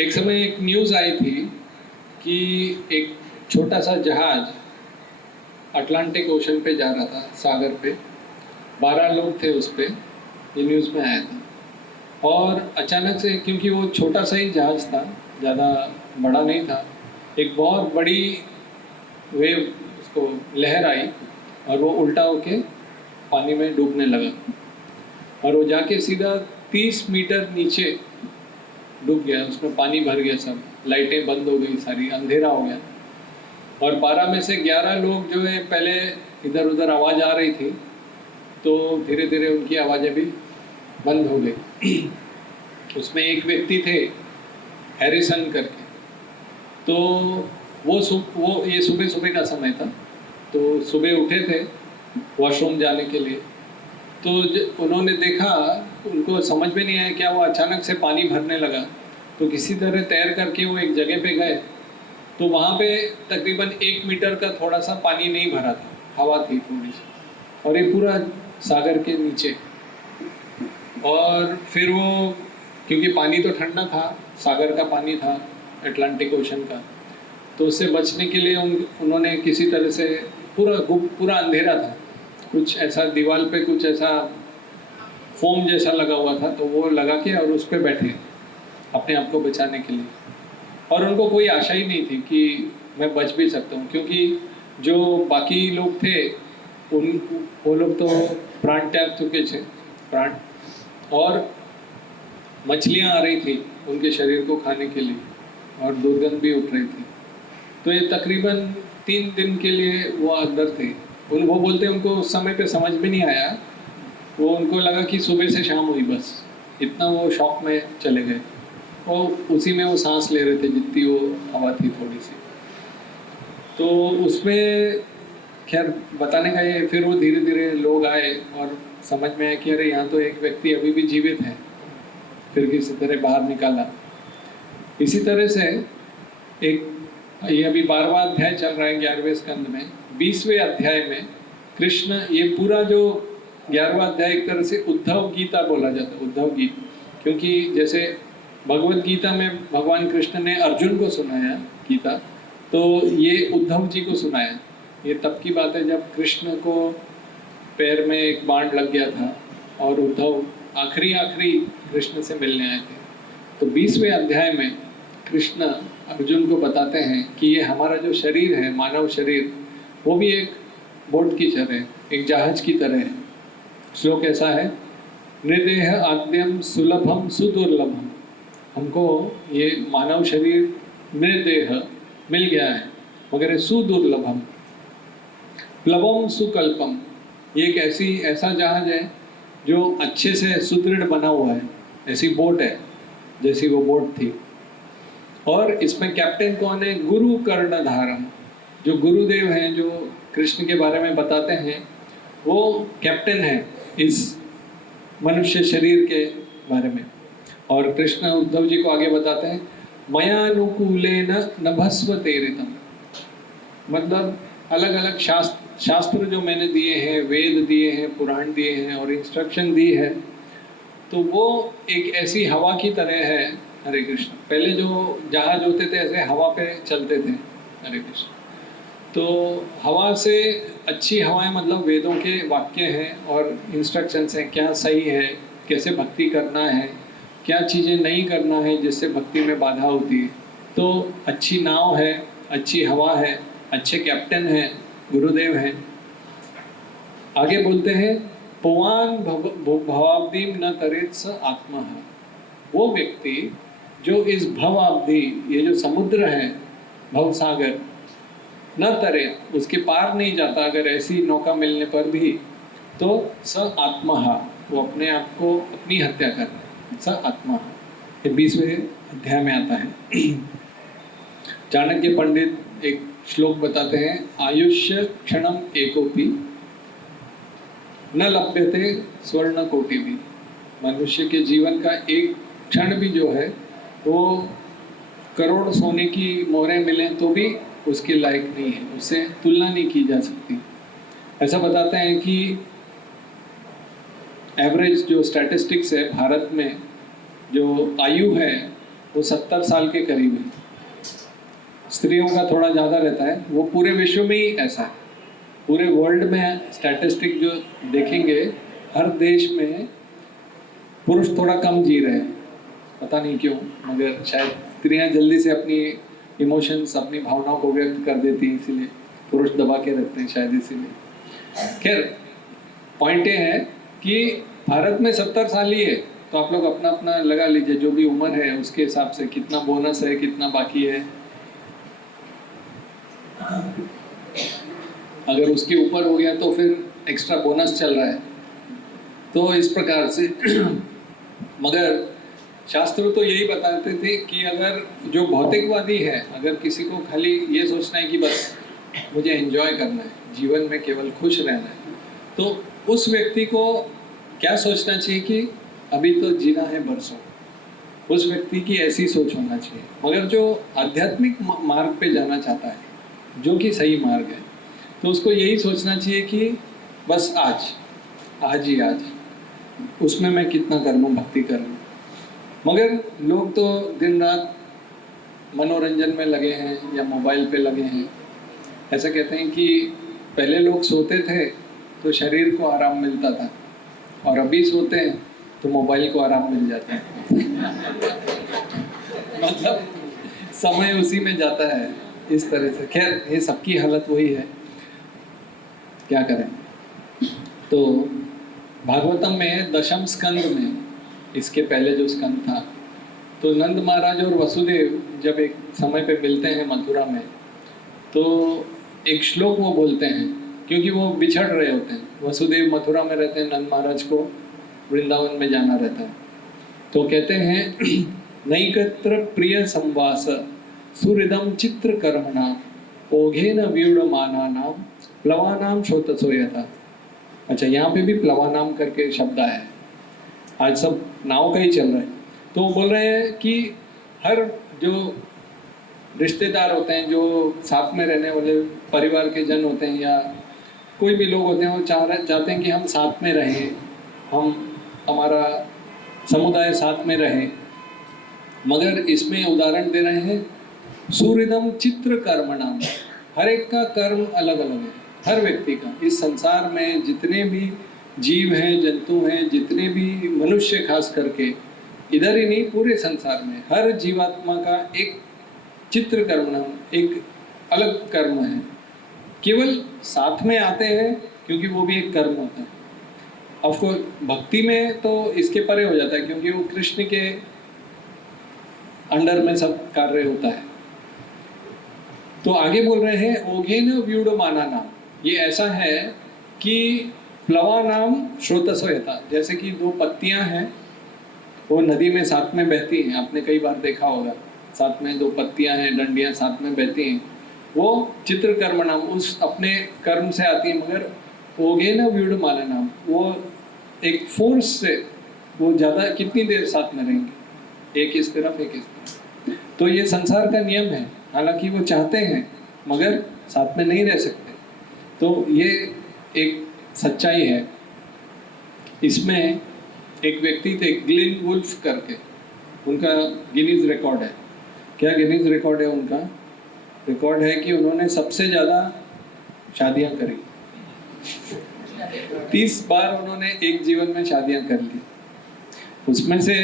एक समय एक न्यूज़ आई थी कि एक छोटा सा जहाज अटलांटिक ओशन पे जा रहा था, सागर पे। 12 लोग थे उस पे, ये न्यूज़ में आया था। और अचानक से, क्योंकि वो छोटा सा ही जहाज था, ज़्यादा बड़ा नहीं था, एक बहुत बड़ी वेव, उसको लहर आई और वो उल्टा होके पानी में डूबने लगा। और वो जाके सीधा 30 मीटर नीचे डूब गया। उसमें पानी भर गया, सब लाइटें बंद हो गई, सारी अंधेरा हो गया। और 12 में से 11 लोग जो है, पहले इधर उधर आवाज़ आ रही थी तो धीरे धीरे उनकी आवाज़ें भी बंद हो गई। उसमें एक व्यक्ति थे, हैरिसन करके। तो वो ये सुबह सुबह का समय था, तो सुबह उठे थे वॉशरूम जाने के लिए। तो उन्होंने देखा, उनको समझ में नहीं आया क्या, वो अचानक से पानी भरने लगा। तो किसी तरह तैर करके वो एक जगह पे गए, तो वहाँ पे तकरीबन 1 मीटर का थोड़ा सा पानी नहीं भरा था, हवा थी थोड़ी सी, और ये पूरा सागर के नीचे। और फिर वो, क्योंकि पानी तो ठंडा था, सागर का पानी था, अटलांटिक ओशन का, तो उससे बचने के लिए उन्होंने किसी तरह से, पूरा अंधेरा था, कुछ ऐसा दीवार पे कुछ ऐसा फोम जैसा लगा हुआ था, तो वो लगा के और उस पर बैठे अपने आप को बचाने के लिए। और उनको कोई आशा ही नहीं थी कि मैं बच भी सकता हूँ, क्योंकि जो बाकी लोग थे वो लोग तो प्राण त्याग चुके थे, प्राण। और मछलियाँ आ रही थी उनके शरीर को खाने के लिए, और दुर्गंध भी उठ रही थी। तो ये तकरीबन 3 दिन के लिए वो अंदर थे। वो बोलते उनको उस समय पे समझ में नहीं आया, वो उनको लगा कि सुबह से शाम हुई बस, इतना वो शॉक में चले गए। और उसी में वो सांस ले रहे थे जितनी वो हवा थी थोड़ी सी। तो उसमें खैर बताने का ये, फिर वो धीरे धीरे लोग आए और समझ में आया कि अरे यहाँ तो एक व्यक्ति अभी भी जीवित है। फिर किसी तरह बाहर निकाला। इसी तरह से एक, ये अभी 12वां अध्याय चल रहा है 11वें स्कंद में। 20वें अध्याय में कृष्ण, ये पूरा जो 11वां अध्याय एक तरह से उद्धव गीता बोला जाता है, उद्धव गीत। क्योंकि जैसे भगवत गीता में भगवान कृष्ण ने अर्जुन को सुनाया गीता, तो ये उद्धव जी को सुनाया। ये तब की बात है जब कृष्ण को पैर में एक बाण लग गया था और उद्धव आखिरी कृष्ण से मिलने आए थे। तो 20वें अध्याय में कृष्ण अर्जुन को बताते हैं कि ये हमारा जो शरीर है, मानव शरीर, वो भी एक बोट की तरह है, एक जहाज की तरह है। श्लोक ऐसा है, निर्देह आद्यम सुलभम सुदुर्लभम। हमको ये मानव शरीर निर्देह मिल गया है, मगर सुदुर्लभम। प्लवम सुकल्पम, ये एक ऐसा जहाज है जो अच्छे से सुदृढ़ बना हुआ है, ऐसी बोट है जैसी वो बोट थी। और इसमें कैप्टन कौन है? गुरु कर्णधारम। जो गुरुदेव हैं, जो कृष्ण के बारे में बताते हैं, वो कैप्टन है इस मनुष्य शरीर के बारे में। और कृष्ण उद्धव जी को आगे बताते हैं, मयानुकूलेन नभस्व तेरितम। मतलब अलग अलग शास्त्र जो मैंने दिए हैं, वेद दिए हैं, पुराण दिए हैं और इंस्ट्रक्शन दी है, तो वो एक ऐसी हवा की तरह है। हरे कृष्ण। पहले जो जहाज होते थे ऐसे हवा पे चलते थे। हरे कृष्ण। तो हवा से अच्छी हवाएं मतलब वेदों के वाक्य हैं और इंस्ट्रक्शंस हैं, क्या सही है, कैसे भक्ति करना है, क्या चीज़ें नहीं करना है जिससे भक्ति में बाधा होती है। तो अच्छी नाव है, अच्छी हवा है, अच्छे कैप्टन हैं, गुरुदेव हैं। आगे बोलते हैं, पुवान भवाब्दीम न तरेत स आत्मा। वो व्यक्ति जो इस भवाब्दी, ये जो समुद्र है, भवसागर, न तरे, उसके पार नहीं जाता अगर ऐसी नौका मिलने पर भी, तो स आत्मा, वो अपने आप को अपनी हत्या कर रहा है। स आत्मा, ये 20वें अध्याय में आता है। चाणक्य पंडित एक श्लोक बताते हैं, आयुष्य क्षणम एकोपि न लभ्यते स्वर्ण कोटि भी। मनुष्य के जीवन का एक क्षण भी जो है वो करोड़ सोने की मोहरें मिलें तो भी उसके लायक नहीं है, उससे तुलना नहीं की जा सकती। ऐसा बताते हैं कि एवरेज जो स्टैटिस्टिक्स है भारत में, जो आयु है वो 70 साल के करीब है। स्त्रियों का थोड़ा ज़्यादा रहता है, वो पूरे विश्व में ही ऐसा है। पूरे वर्ल्ड में स्टैटिस्टिक जो देखेंगे, हर देश में पुरुष थोड़ा कम जी रहे हैं, पता नहीं क्यों, मगर शायद स्त्रियां जल्दी से अपनी इमोशंस, अपनी भावनाओं को व्यक्त कर देती हैं, इसीलिए पुरुष दबा के रखते हैं शायद इसीलिए। खैर, पॉइंट ये है कि भारत में 70 साल ही है, तो आप लोग अपना अपना लगा लीजिए, जो भी उम्र है उसके हिसाब से कितना बोनस है, कितना बाकी है। अगर उसके ऊपर हो गया तो फिर एक्स्ट्रा बोनस चल रहा है, तो इस प्रकार से। मगर शास्त्र तो यही बताते थे कि अगर जो भौतिकवादी है, अगर किसी को खाली ये सोचना है कि बस मुझे एंजॉय करना है, जीवन में केवल खुश रहना है, तो उस व्यक्ति को क्या सोचना चाहिए कि अभी तो जीना है बरसों। उस व्यक्ति की ऐसी सोच होना चाहिए। मगर जो आध्यात्मिक मार्ग पे जाना चाहता है, जो कि सही मार्ग है, तो उसको यही सोचना चाहिए कि बस आज ही आज, उसमें मैं कितना कर्म भक्ति करूँ। मगर लोग तो दिन रात मनोरंजन में लगे हैं या मोबाइल पे लगे हैं। ऐसा कहते हैं कि पहले लोग सोते थे तो शरीर को आराम मिलता था, और अभी सोते हैं तो मोबाइल को आराम मिल जाता है। मतलब समय उसी में जाता है इस तरह से। खैर, ये सबकी हालत वही है, क्या करें। तो भागवतम में दशम स्कंद में, इसके पहले जो स्कंद था, तो नंद महाराज और वसुदेव जब एक समय पे मिलते हैं मथुरा में, तो एक श्लोक वो बोलते हैं, क्योंकि वो बिछड़ रहे होते हैं। वसुदेव मथुरा में रहते हैं, नंद महाराज को वृंदावन में जाना रहता है। तो कहते हैं नैकत्र प्रिय संवास सुहृदम चित्र कर्मणा ओघेन व्यूढ़मानानां प्लवानां श्रोतसो यथा। अच्छा, यहाँ पे भी प्लवानाम करके शब्द आया है। आज सब नाव का ही चल रहा है। तो बोल रहे हैं कि हर जो रिश्तेदार होते हैं, जो साथ में रहने वाले परिवार के जन होते हैं या कोई भी लोग होते हैं, वो चाहते हैं कि हम साथ में रहें, हमारा समुदाय साथ में रहे। मगर इसमें उदाहरण दे रहे हैं सुहृदम चित्र कर्मणाम। हर एक का कर्म अलग अलग है, हर व्यक्ति का। इस संसार में जितने भी जीव हैं, जंतु हैं, जितने भी मनुष्य, खास करके इधर ही नहीं, पूरे संसार में हर जीवात्मा का एक चित्र कर्मणाम, एक अलग कर्म है। केवल साथ में आते हैं क्योंकि वो भी एक कर्म होता है। ऑफकोर्स भक्ति में तो इसके परे हो जाता है, क्योंकि वो कृष्ण के अंडर में सब कार्य होता है। तो आगे बोल रहे हैं ओघेन व्यूढ़मानानां। ये ऐसा है कि प्लवानाम श्रोतसो यथा। जैसे कि दो पत्तियां हैं, वो नदी में साथ में बहती हैं, आपने कई बार देखा होगा, साथ में दो पत्तियां हैं, डंडियां साथ में बहती हैं, वो चित्र कर्मणाम, उस अपने कर्म से आती है। मगर ओघेन व्यूढ़मानानां, वो एक फोर्स से वो ज़्यादा कितनी देर साथ में रहेंगे, एक इस तरफ एक इस तरफ। तो ये संसार का नियम है। हालांकि वो चाहते हैं मगर साथ में नहीं रह सकते। तो ये एक सच्चाई है। इसमें एक व्यक्ति थे ग्लेन वुल्फ करके, उनका गिनीज रिकॉर्ड है। क्या गिनीज रिकॉर्ड है उनका? रिकॉर्ड है कि उन्होंने सबसे ज़्यादा शादियां करी। 30 बार उन्होंने एक जीवन में शादियां कर ली। उसमें से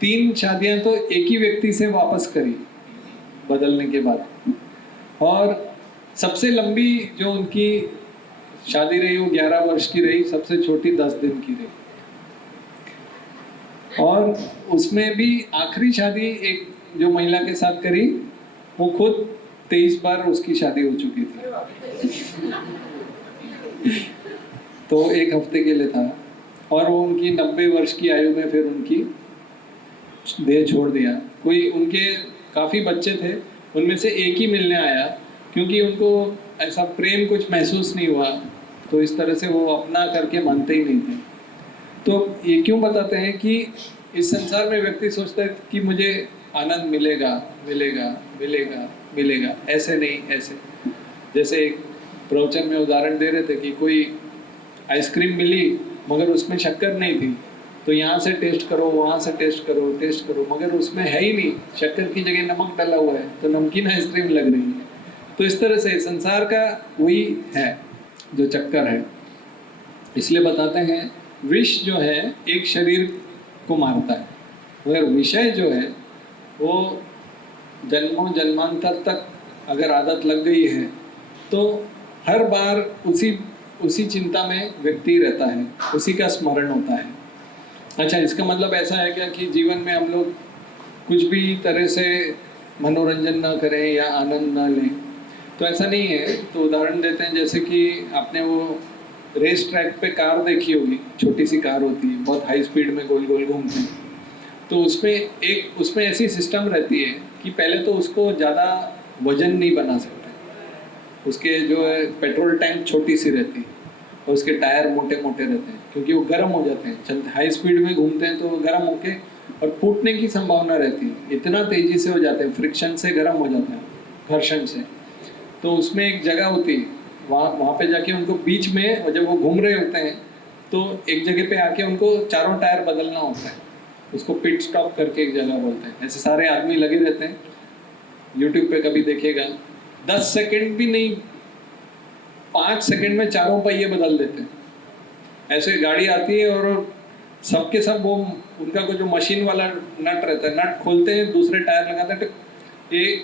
3 शादियां तो एक ही व्यक्ति से वापस करी बदलने के बाद, और सबसे लंबी जो उनकी शादी रही वो 11 वर्ष की रही, सबसे छोटी 10 दिन की रही। और उसमें भी आखिरी शादी एक जो महिला के साथ करी, वो खुद 23 बार उसकी शादी हो चुकी थी। तो 1 हफ्ते के लिए था, और वो उनकी 90 वर्ष की आयु में फिर उनकी देह छोड़ दिया। कोई उनके काफ़ी बच्चे थे, उनमें से एक ही मिलने आया, क्योंकि उनको ऐसा प्रेम कुछ महसूस नहीं हुआ, तो इस तरह से वो अपना करके मानते ही नहीं थे। तो ये क्यों बताते हैं कि इस संसार में व्यक्ति सोचता है कि मुझे आनंद मिलेगा मिलेगा मिलेगा मिलेगा, ऐसे नहीं, ऐसे। जैसे एक प्रवचन में उदाहरण दे रहे थे कि कोई आइसक्रीम मिली मगर उसमें शक्कर नहीं थी, तो यहाँ से टेस्ट करो, वहाँ से टेस्ट करो, मगर उसमें है ही नहीं, शक्कर की जगह नमक डाला हुआ है, तो नमकीन आइसक्रीम लग रही है। तो इस तरह से संसार का वही है जो चक्कर है। इसलिए बताते हैं विष जो है एक शरीर को मारता है, मगर विषय जो है वो जन्मों जन्मांतर तक अगर आदत लग गई है तो हर बार उसी चिंता में व्यक्ति रहता है, उसी का स्मरण होता है। अच्छा, इसका मतलब ऐसा है क्या कि जीवन में हम लोग कुछ भी तरह से मनोरंजन ना करें या आनंद ना लें? तो ऐसा नहीं है। तो उदाहरण देते हैं, जैसे कि आपने वो रेस ट्रैक पे कार देखी होगी, छोटी सी कार होती है, बहुत हाई स्पीड में गोल गोल घूमती है। तो उसमें ऐसी सिस्टम रहती है कि पहले तो उसको ज़्यादा वजन नहीं बना सकते, उसके जो है पेट्रोल टैंक छोटी सी रहती है और उसके टायर मोटे मोटे रहते हैं, क्योंकि वो गर्म हो जाते हैं, चलते हाई स्पीड में घूमते हैं तो वो गर्म होके और फूटने की संभावना रहती है, इतना तेजी से हो जाते हैं, फ्रिक्शन से गर्म हो जाते हैं, घर्षण से। तो उसमें एक जगह होती है, वहाँ पे जाके उनको बीच में, और जब वो घूम रहे होते हैं तो एक जगह पे आके उनको चारों टायर बदलना होता है, उसको पिट स्टॉप करके एक जगह बोलते हैं। ऐसे सारे आदमी लगे रहते हैं, यूट्यूब पे कभी देखिएगा, 10 सेकंड भी नहीं, 5 सेकंड में चारों पहिए बदल देते हैं। ऐसे गाड़ी आती है और सबके सब वो उनका को जो मशीन वाला नट रहता है, नट खोलते हैं, दूसरे टायर लगाते हैं, तो ये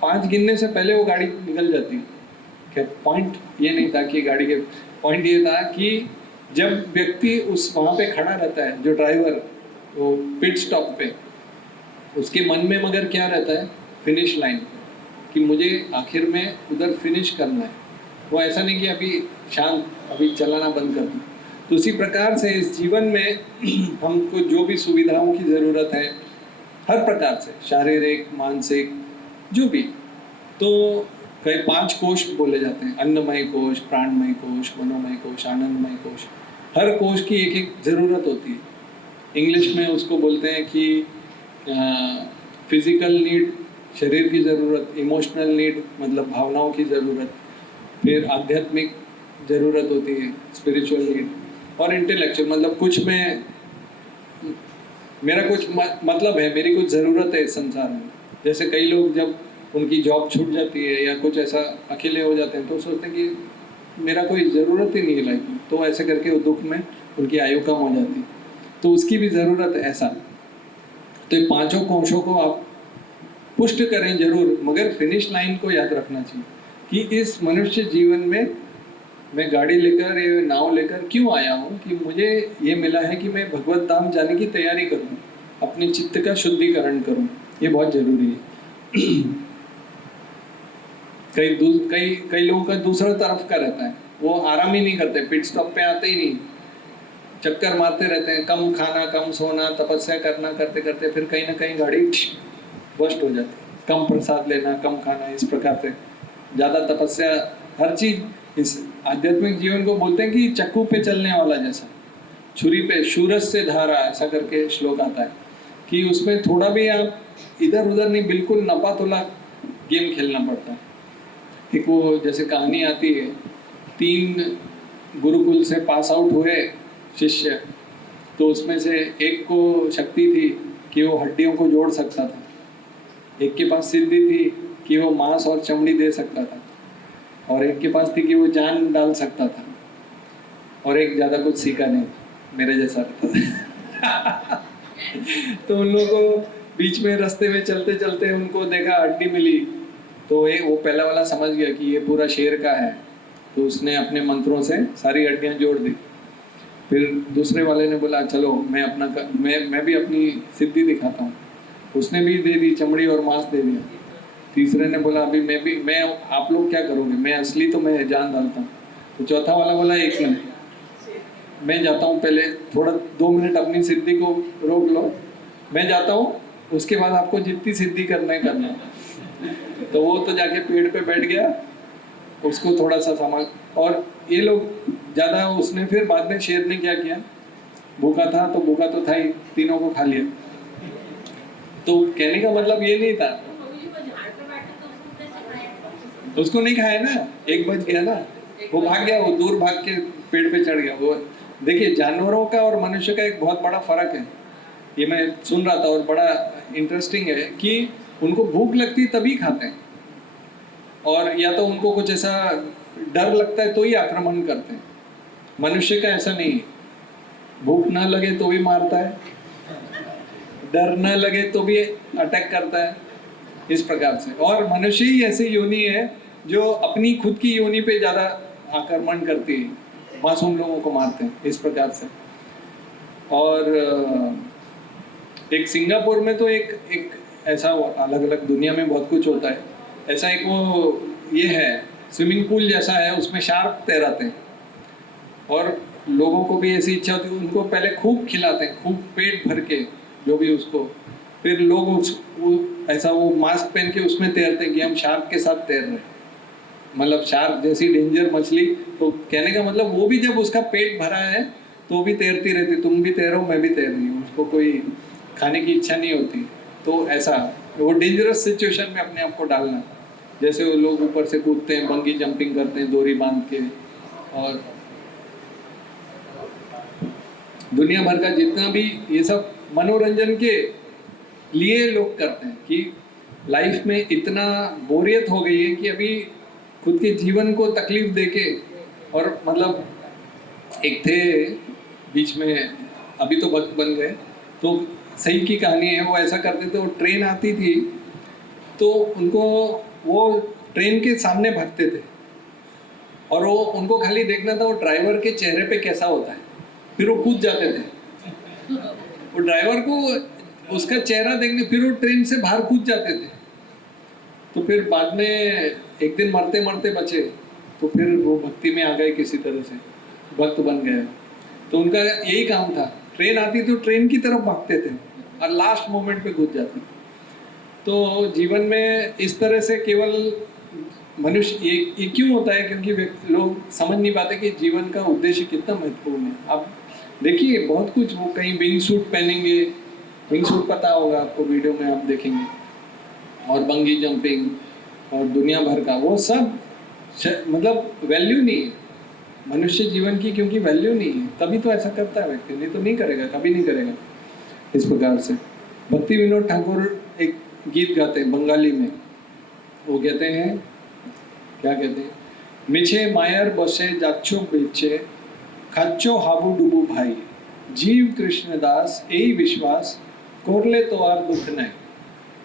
5 गिनने से पहले वो गाड़ी निकल जाती है। क्या पॉइंट ये नहीं था कि गाड़ी के पॉइंट ये था कि जब व्यक्ति उस वहाँ पे खड़ा रहता है, जो ड्राइवर वो पिट स्टॉप पे, उसके मन में मगर क्या रहता है, फिनिश लाइन, कि मुझे आखिर में उधर फिनिश करना है। वो ऐसा नहीं कि अभी शांत, अभी चलाना बंद कर दूं। तो उसी प्रकार से इस जीवन में हमको जो भी सुविधाओं की ज़रूरत है, हर प्रकार से, शारीरिक, मानसिक, जो भी, तो कई 5 कोश बोले जाते हैं, अन्नमय कोश, प्राणमय कोश, मनोमय कोश, आनंदमय कोश। हर कोश की एक एक ज़रूरत होती है। इंग्लिश में उसको बोलते हैं कि फिजिकल नीड, शरीर की ज़रूरत, इमोशनल नीड मतलब भावनाओं की ज़रूरत, फिर आध्यात्मिक ज़रूरत होती है, स्पिरिचुअल नीड, और इंटेलेक्चुअल मतलब कुछ में मेरा कुछ मतलब है, मेरी कुछ ज़रूरत है इस संसार में। जैसे कई लोग जब उनकी जॉब छूट जाती है या कुछ ऐसा अकेले हो जाते हैं तो सोचते हैं कि मेरा कोई ज़रूरत ही नहीं है लाइफ में, तो ऐसे करके वो दुख में उनकी आयु कम हो जाती है। तो उसकी भी ज़रूरत है ऐसा। तो ये 5 कोशों को आप पुष्ट करें जरूर, मगर फिनिश लाइन को याद रखना चाहिए कि इस मनुष्य जीवन में मैं गाड़ी लेकर, ये नाव लेकर क्यों आया हूँ, कि मुझे ये मिला है कि मैं भगवत धाम जाने की तैयारी करूँ, अपने चित्त का शुद्धिकरण करूँ, ये बहुत जरूरी है। कई लोगों का दूसरा तरफ का रहता है, वो आराम ही नहीं करते, पिट स्टॉप पे आते ही नहीं, चक्कर मारते रहते हैं, कम खाना, कम सोना, तपस्या करना करते करते फिर कहीं ना कहीं गाड़ी बस्ट हो जाती है। कम प्रसाद लेना, कम खाना, इस प्रकार से ज़्यादा तपस्या, हर चीज़। इस आध्यात्मिक जीवन को बोलते हैं कि चक्कू पे चलने वाला जैसा, छुरी पे शूरस से धारा, ऐसा करके श्लोक आता है कि उसमें थोड़ा भी आप इधर उधर नहीं, बिल्कुल नपातुला गेम खेलना पड़ता है। एक वो जैसे कहानी आती है, 3 गुरुकुल से पास आउट हुए शिष्य, तो उसमें से एक को शक्ति थी कि वो हड्डियों को जोड़ सकता था, एक के पास सिद्धि थी कि वो मांस और चमड़ी दे सकता था, और एक के पास थी कि वो जान डाल सकता था, और एक ज़्यादा कुछ सीखा नहीं, मेरे जैसा रहता था। तो उन लोगों को बीच में रास्ते में चलते चलते उनको देखा हड्डी मिली, तो वो पहला वाला समझ गया कि ये पूरा शेर का है, तो उसने अपने मंत्रों से सारी हड्डियाँ जोड़ दी। फिर दूसरे वाले ने बोला चलो मैं भी अपनी सिद्धि दिखाता हूँ, उसने भी दे दी, चमड़ी और मांस दे दिया। तीसरे ने बोला अभी मैं आप लोग क्या करोगे, मैं असली तो मैं जान डालता हूँ। तो चौथा वाला बोला 1 मिनट, मैं जाता हूँ, पहले थोड़ा 2 मिनट अपनी सिद्धि को रोक लो, मैं जाता हूँ, उसके बाद आपको जितनी सिद्धि करना है करना। तो वो तो जाके पेड़ पे बैठ गया, उसको थोड़ा सा संभाल, और ये लोग ज़्यादा, उसने फिर बाद में शेर ने क्या किया, भूखा था तो था ही, तीनों को खा लिया। तो कहने का मतलब ये नहीं था, उसको नहीं खाया ना, एक बच गया ना, वो भाग गया, वो दूर भाग के पेड़ पे चढ़ गया, वो देखिए, जानवरों का और मनुष्य का एक बहुत बड़ा फर्क है। ये मैं सुन रहा था और बड़ा इंटरेस्टिंग है कि उनको भूख लगती तभी खाते हैं, और या तो उनको कुछ ऐसा डर लगता है तो ही आक्रमण करते हैं। मनुष्य का ऐसा नहीं है, भूख ना लगे तो भी मारता है, डर ना लगे तो भी अटैक करता है, इस प्रकार से। और मनुष्य ही ऐसी योनि है जो अपनी खुद की योनि पे ज्यादा आक्रमण करती है, मासूम लोगों को मारते हैं, इस प्रकार से। और एक सिंगापुर में तो एक एक ऐसा, अलग अलग दुनिया में बहुत कुछ होता है, ऐसा एक वो ये है स्विमिंग पूल जैसा है, उसमें शार्क तैराते हैं, और लोगों को भी ऐसी इच्छा होती है, उनको पहले खूब खिलाते हैं, खूब पेट भर के जो भी उसको, फिर लोग ऐसा वो मास्क पहन के उसमें तैरते हैं कि हम शार्क के साथ तैर रहे हैं। मतलब शार्क जैसी डेंजर मछली, तो कहने का मतलब वो भी जब उसका पेट भरा है तो भी तैरती रहती, तुम भी तैरो मैं भी तैर रही हूँ, उसको कोई खाने की इच्छा नहीं होती। तो ऐसा वो डेंजरस सिचुएशन में अपने आप को डालना, जैसे वो लोग ऊपर से कूदते हैं, बंगी जंपिंग करते हैं डोरी बांध के, और दुनिया भर का जितना भी ये सब मनोरंजन के लिए लोग करते हैं, कि लाइफ में इतना बोरियत हो गई है कि अभी खुद के जीवन को तकलीफ देके, और मतलब एक थे बीच में, अभी तो भक्त बन गए, तो सही की कहानी है, वो ऐसा करते थे, वो ट्रेन आती थी तो उनको, वो ट्रेन के सामने भागते थे, और वो उनको खाली देखना था वो ड्राइवर के चेहरे पे कैसा होता है, फिर वो कूद जाते थे। वो ड्राइवर को उसका चेहरा देखने, फिर वो ट्रेन से बाहर कूद जाते थे। तो फिर बाद में एक दिन मरते मरते बचे, तो फिर वो भक्ति में आ गए, किसी तरह से भक्त बन गए। तो उनका यही काम था, ट्रेन आती तो ट्रेन की तरफ भागते थे और लास्ट मोमेंट पे कूद जाते। तो जीवन में इस तरह से केवल मनुष्य ये क्यों होता है, क्योंकि लोग समझ नहीं पाते कि जीवन का उद्देश्य कितना महत्वपूर्ण है। आप देखिए बहुत कुछ, वो कहीं विंग सूट पहनेंगे, विंग सूट पता होगा आपको, वीडियो में आप देखेंगे, और बंगी जंपिंग और दुनिया भर का, वो सब मतलब वैल्यू नहीं है मनुष्य जीवन की, क्योंकि वैल्यू नहीं है तभी तो ऐसा करता है व्यक्ति, नहीं तो नहीं करेगा, कभी नहीं करेगा। इस प्रकार से भक्ति विनोद ठाकुर एक गीत गाते हैं बंगाली में, वो कहते हैं, क्या कहते हैं, मिछे मायर बसे जाच्छो बेचे खाच्चो हाबू डुबू भाई, जीव कृष्णदास यही विश्वास कोरले तो आर दुख नहीं।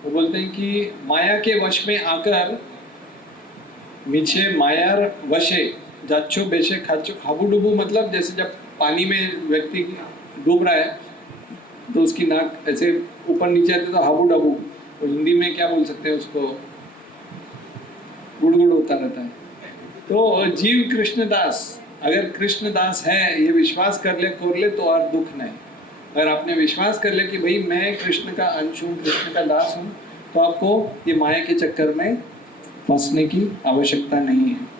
वो बोलते हैं कि माया के वश में आकर, मिछे मायर वशे जाच्छो बेचे खाच्चो हाबू डुबू, मतलब जैसे जब पानी में व्यक्ति डूब रहा है तो उसकी नाक ऐसे ऊपर नीचे आती तो हाबू डबू, तो हिंदी में क्या बोल सकते हैं उसको, गुड़गुड़ होता रहता है। तो जीव कृष्णदास, अगर कृष्णदास है ये विश्वास कर ले तो और दुख नहीं। अगर आपने विश्वास कर ले कि भाई मैं कृष्ण का अंश हूँ, कृष्ण का दास हूँ, तो आपको ये माया के चक्कर में फंसने की आवश्यकता नहीं है।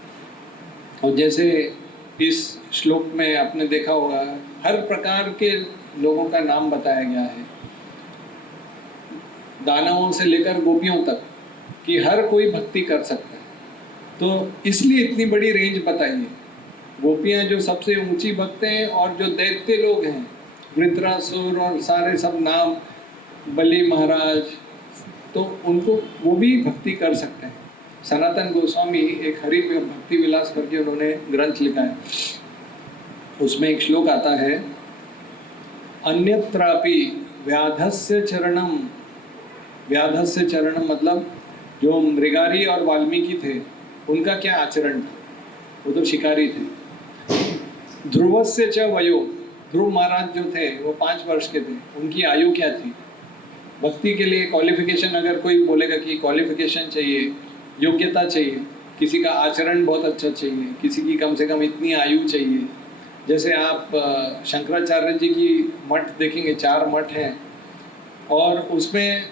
और जैसे इस श्लोक में आपने देखा होगा, हर प्रकार के लोगों का नाम बताया गया है, दानवों से लेकर गोपियों तक, कि हर कोई भक्ति कर सकता है। तो इसलिए इतनी बड़ी रेंज बताई है। गोपियां जो सबसे ऊंची भक्त हैं, और जो दैत्य लोग हैं, वृत्रासुर और सारे सब नाम, बलि महाराज, तो उनको वो भी भक्ति कर सकते हैं। सनातन गोस्वामी एक हरि भक्ति विलास करके उन्होंने ग्रंथ लिखा है, उसमें एक श्लोक आता है, अन्यत्रापि व्याधस्य चरणम, व्याधस्य चरणम मतलब जो मृगारी और वाल्मीकि थे उनका क्या आचरण था, वो तो शिकारी थे। ध्रुवस्य च वयो, ध्रुव महाराज जो थे वो 5 वर्ष के थे, उनकी आयु क्या थी। भक्ति के लिए क्वालिफिकेशन, अगर कोई बोलेगा कि क्वालिफिकेशन चाहिए, योग्यता चाहिए, किसी का आचरण बहुत अच्छा चाहिए, किसी की कम से कम इतनी आयु चाहिए। जैसे आप शंकराचार्य जी की मठ देखेंगे, 4 मठ हैं, और उसमें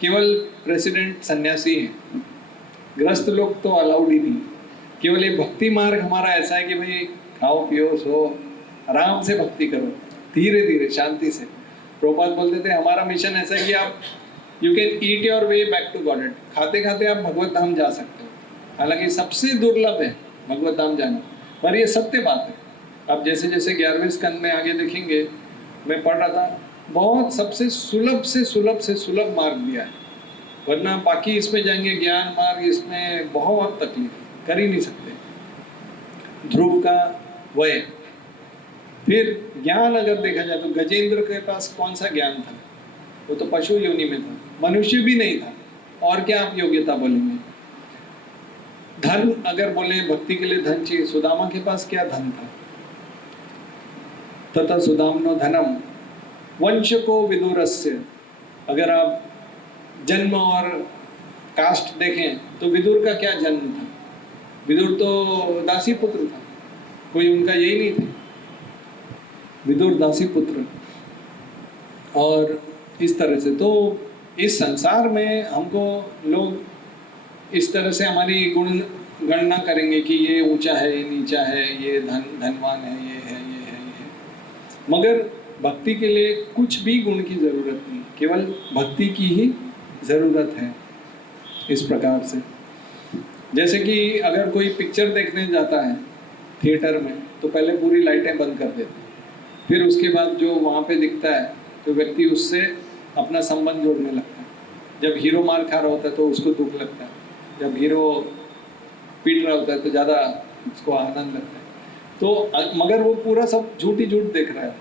केवल प्रेसिडेंट सन्यासी हैं, ग्रस्त लोग तो अलाउड ही नहीं। केवल ये भक्ति मार्ग हमारा ऐसा है कि भाई खाओ पियो सो, आराम से भक्ति करो, धीरे धीरे शांति से। प्रभुपाद बोलते थे हमारा मिशन ऐसा है कि आप you can eat your way back to God, खाते खाते आप भगवत धाम जा सकते हो। हालांकि सबसे दुर्लभ है भगवत धाम जाना, पर ये सत्य बात है। अब जैसे जैसे 11वें स्कंद में आगे देखेंगे, मैं पढ़ रहा था, बहुत सबसे सुलभ से सुलभ से सुलभ मार्ग दिया है, वरना बाकी इसमें जाएंगे ज्ञान मार्ग, इसमें बहुत तकलीफ, कर ही नहीं सकते। ध्रुव का वय, फिर ज्ञान अगर देखा जाए तो गजेंद्र के पास कौन सा ज्ञान था, वो तो पशु योनि में था, मनुष्य भी नहीं था, और क्या आप योग्यता बोलेंगे। धन अगर बोले भक्ति के लिए धन चाहिए, सुदामा के पास क्या धन था, तथा सुदामनो धनम वंश को विदुरस्य। अगर आप जन्म और कास्ट देखें तो विदुर का क्या जन्म था, विदुर तो दासी पुत्र था, कोई उनका यही नहीं थे, विदुर दासी पुत्र। और इस तरह से तो इस संसार में हमको लोग इस तरह से हमारी गुण गणना करेंगे कि ये ऊंचा है, ये नीचा है, ये धनवान है, ये है, ये है, ये है। मगर भक्ति के लिए कुछ भी गुण की जरूरत नहीं, केवल भक्ति की ही जरूरत है। इस प्रकार से जैसे कि अगर कोई पिक्चर देखने जाता है थिएटर में, तो पहले पूरी लाइटें बंद कर देते हैं, फिर उसके बाद जो वहाँ पे दिखता है तो व्यक्ति उससे अपना संबंध जोड़ने लगता है। जब हीरो मार खा रहा होता है तो उसको दुख लगता है, जब हीरो पीट रहा होता है तो ज़्यादा उसको आनंद लगता है। तो मगर वो पूरा सब झूठ ही झूठ देख रहा है।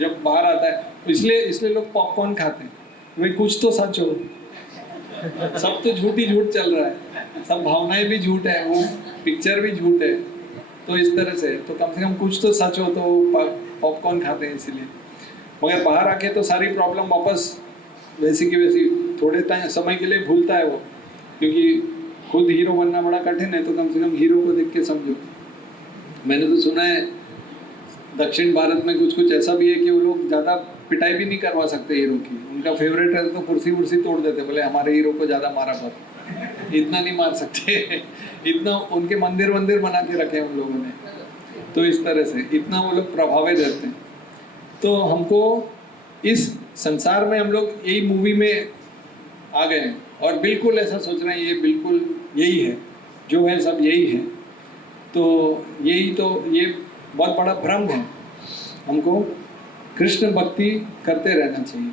जब बाहर आता है, इसलिए लोग पॉपकॉर्न खाते हैं, भाई कुछ तो सच हो, सब तो झूठ ही झूठ चल रहा है, सब भावनाएं भी झूठ है, वो पिक्चर भी झूठ है। तो इस तरह से तो कम से कम कुछ तो सच हो, तो पॉपकॉर्न खाते हैं इसीलिए। मगर बाहर आके तो सारी प्रॉब्लम वापस वैसी की वैसी थोड़े समय के लिए भूलता है वो, क्योंकि खुद हीरो बनना बड़ा कठिन है, तो कम से कम हीरो को देख के समझो। मैंने तो सुना है दक्षिण भारत में कुछ ऐसा भी है कि वो लोग ज़्यादा पिटाई भी नहीं करवा सकते हीरो की, उनका फेवरेट है तो कुर्सी तोड़ देते, बोले हमारे हीरो को ज़्यादा मारा पर इतना नहीं मार सकते इतना उनके मंदिर बना के रखे उन लोगों ने। तो इस तरह से इतना वो लोग प्रभावित रहते हैं। तो हमको इस संसार में हम लोग यही मूवी में आ गए हैं और बिल्कुल ऐसा सोच रहे हैं ये बिल्कुल यही है, जो है सब यही है। तो ये बहुत बड़ा भ्रम है। हमको कृष्ण भक्ति करते रहना चाहिए।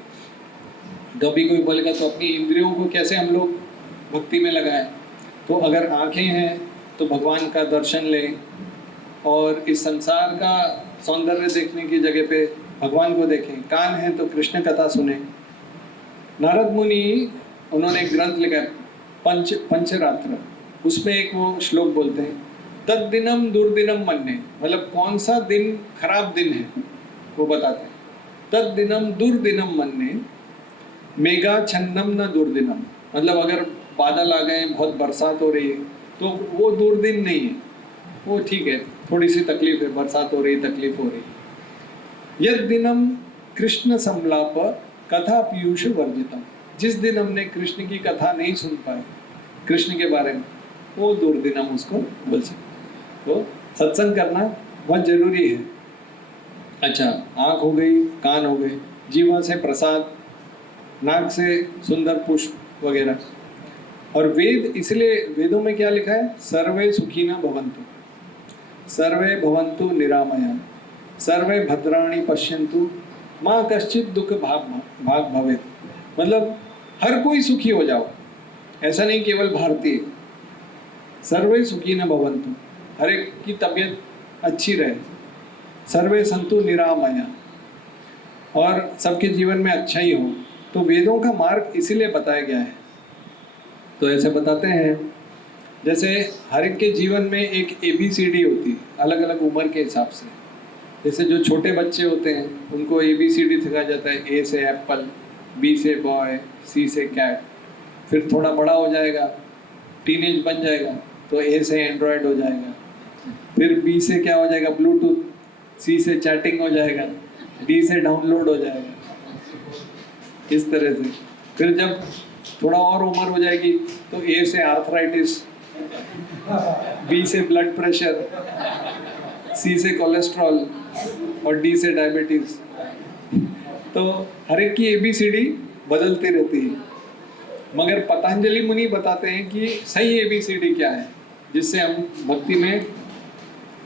कभी कोई बोलेगा तो अपनी इंद्रियों को कैसे हम लोग भक्ति में लगाएं, तो अगर आंखें हैं तो भगवान का दर्शन लें, और इस संसार का सौंदर्य देखने की जगह पे भगवान को देखें। कान है तो कृष्ण कथा सुने। नारद मुनि उन्होंने एक ग्रंथ लिखा है पंचरात्र, उसमें एक वो श्लोक बोलते हैं, तद दिनम दुर्दिनम मन्ने, मतलब कौन सा दिन खराब दिन है वो बताते हैं। तद दिनम दुर्दिनम मन्ने मेघा छन्नम न दुर्दिनम, मतलब अगर बादल आ गए, बहुत बरसात हो रही है, तो वो दुर्दिन नहीं है, वो ठीक है, थोड़ी सी तकलीफ है, बरसात हो रही, तकलीफ हो रही। यद दिनम कृष्ण संलाप कथा पीयूष वर्जितम, जिस दिन हमने कृष्ण की कथा नहीं सुन पाए कृष्ण के बारे में, वो दुर्दिनम उसको बोल सकते। तो सत्संग करना बहुत जरूरी है। अच्छा, आँख हो गई, कान हो गए, जीवा से प्रसाद, नाक से सुंदर पुष्प वगैरह। और वेद, इसलिए वेदों में क्या लिखा है, सर्वे सुखिना भवन्तु, सर्वे भवन्तु निरामया, सर्वे भद्राणि पश्यन्तु माँ कश्चित दुख भाग भवेत्, मतलब हर कोई सुखी हो जाओ, ऐसा नहीं केवल भारतीय। सर्वे सुखिना भवन्तु, हर एक की तबीयत अच्छी रहे, सर्वे संतु निरामया, और सबके जीवन में अच्छा ही हो। तो वेदों का मार्ग इसीलिए बताया गया है। तो ऐसे बताते हैं, जैसे हर एक के जीवन में एक ABCD होती है, अलग अलग उम्र के हिसाब से। जैसे जो छोटे बच्चे होते हैं उनको ABCD सिखाया जाता है, A से एप्पल, B से बॉय, C से कैट। फिर थोड़ा बड़ा हो जाएगा, टीनेज बन जाएगा, तो A से एंड्रॉयड हो जाएगा, फिर B से क्या हो जाएगा, ब्लूटूथ, C से चैटिंग हो जाएगा, D से डाउनलोड हो जाएगा, इस तरह से। फिर जब थोड़ा और उम्र हो जाएगी तो A से आर्थराइटिस, B से ब्लड प्रेशर, C से कोलेस्ट्रॉल और D से डायबिटीज। तो हर एक की ABCD बदलती रहती है। मगर पतंजलि मुनि बताते हैं कि सही ABCD क्या है, जिससे हम भक्ति में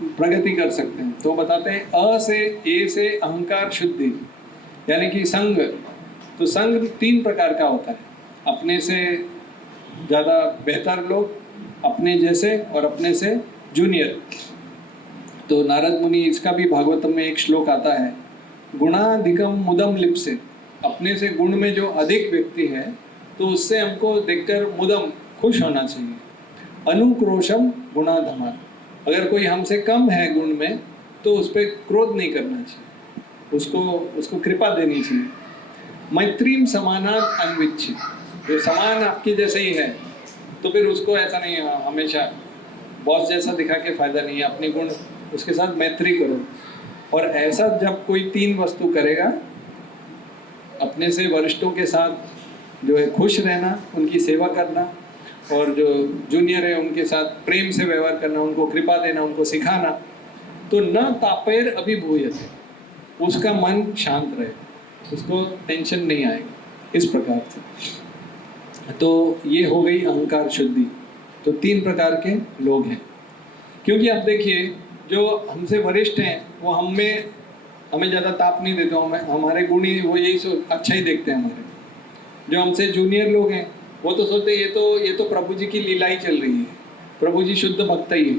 प्रगति कर सकते हैं। तो बताते हैं अ से ए से अहंकार शुद्धि, यानी कि संग। तो संग 3 प्रकार का होता है, अपने से ज़्यादा बेहतर लोग, अपने जैसे और अपने से जूनियर। तो नारद मुनि, इसका भी भागवतम में एक श्लोक आता है, गुणाधिकम मुदम लिप्सित, अपने से गुण में जो अधिक व्यक्ति है तो उससे हमको देखकर मुदम खुश होना चाहिए। अनुक्रोशम गुणाधमा, अगर कोई हमसे कम है गुण में तो उस पर क्रोध नहीं करना चाहिए, उसको कृपा देनी चाहिए। मैत्रीम समानात अन्विच्छित, जो समान आपके जैसे ही है तो फिर उसको ऐसा नहीं है हमेशा बॉस जैसा दिखा के फायदा नहीं है, अपने गुण उसके साथ मैत्री करो। और ऐसा जब कोई 3 वस्तु करेगा, अपने से वरिष्ठों के साथ जो है खुश रहना, उनकी सेवा करना, और जो जूनियर है उनके साथ प्रेम से व्यवहार करना, उनको कृपा देना, उनको सिखाना, तो न तापेर अभिभूयते, उसका मन शांत रहे, उसको टेंशन नहीं आएगा, इस प्रकार से। तो ये हो गई अहंकार शुद्धि। तो 3 प्रकार के लोग हैं, क्योंकि आप देखिए जो हमसे वरिष्ठ हैं वो हमें ज़्यादा ताप नहीं देते, हमारे गुण ही वो यही अच्छा ही देखते हैं हमारे। जो हमसे जूनियर लोग हैं वो तो सोचते हैं ये तो प्रभु जी की लीला ही चल रही है, प्रभु जी शुद्ध भक्त ही है,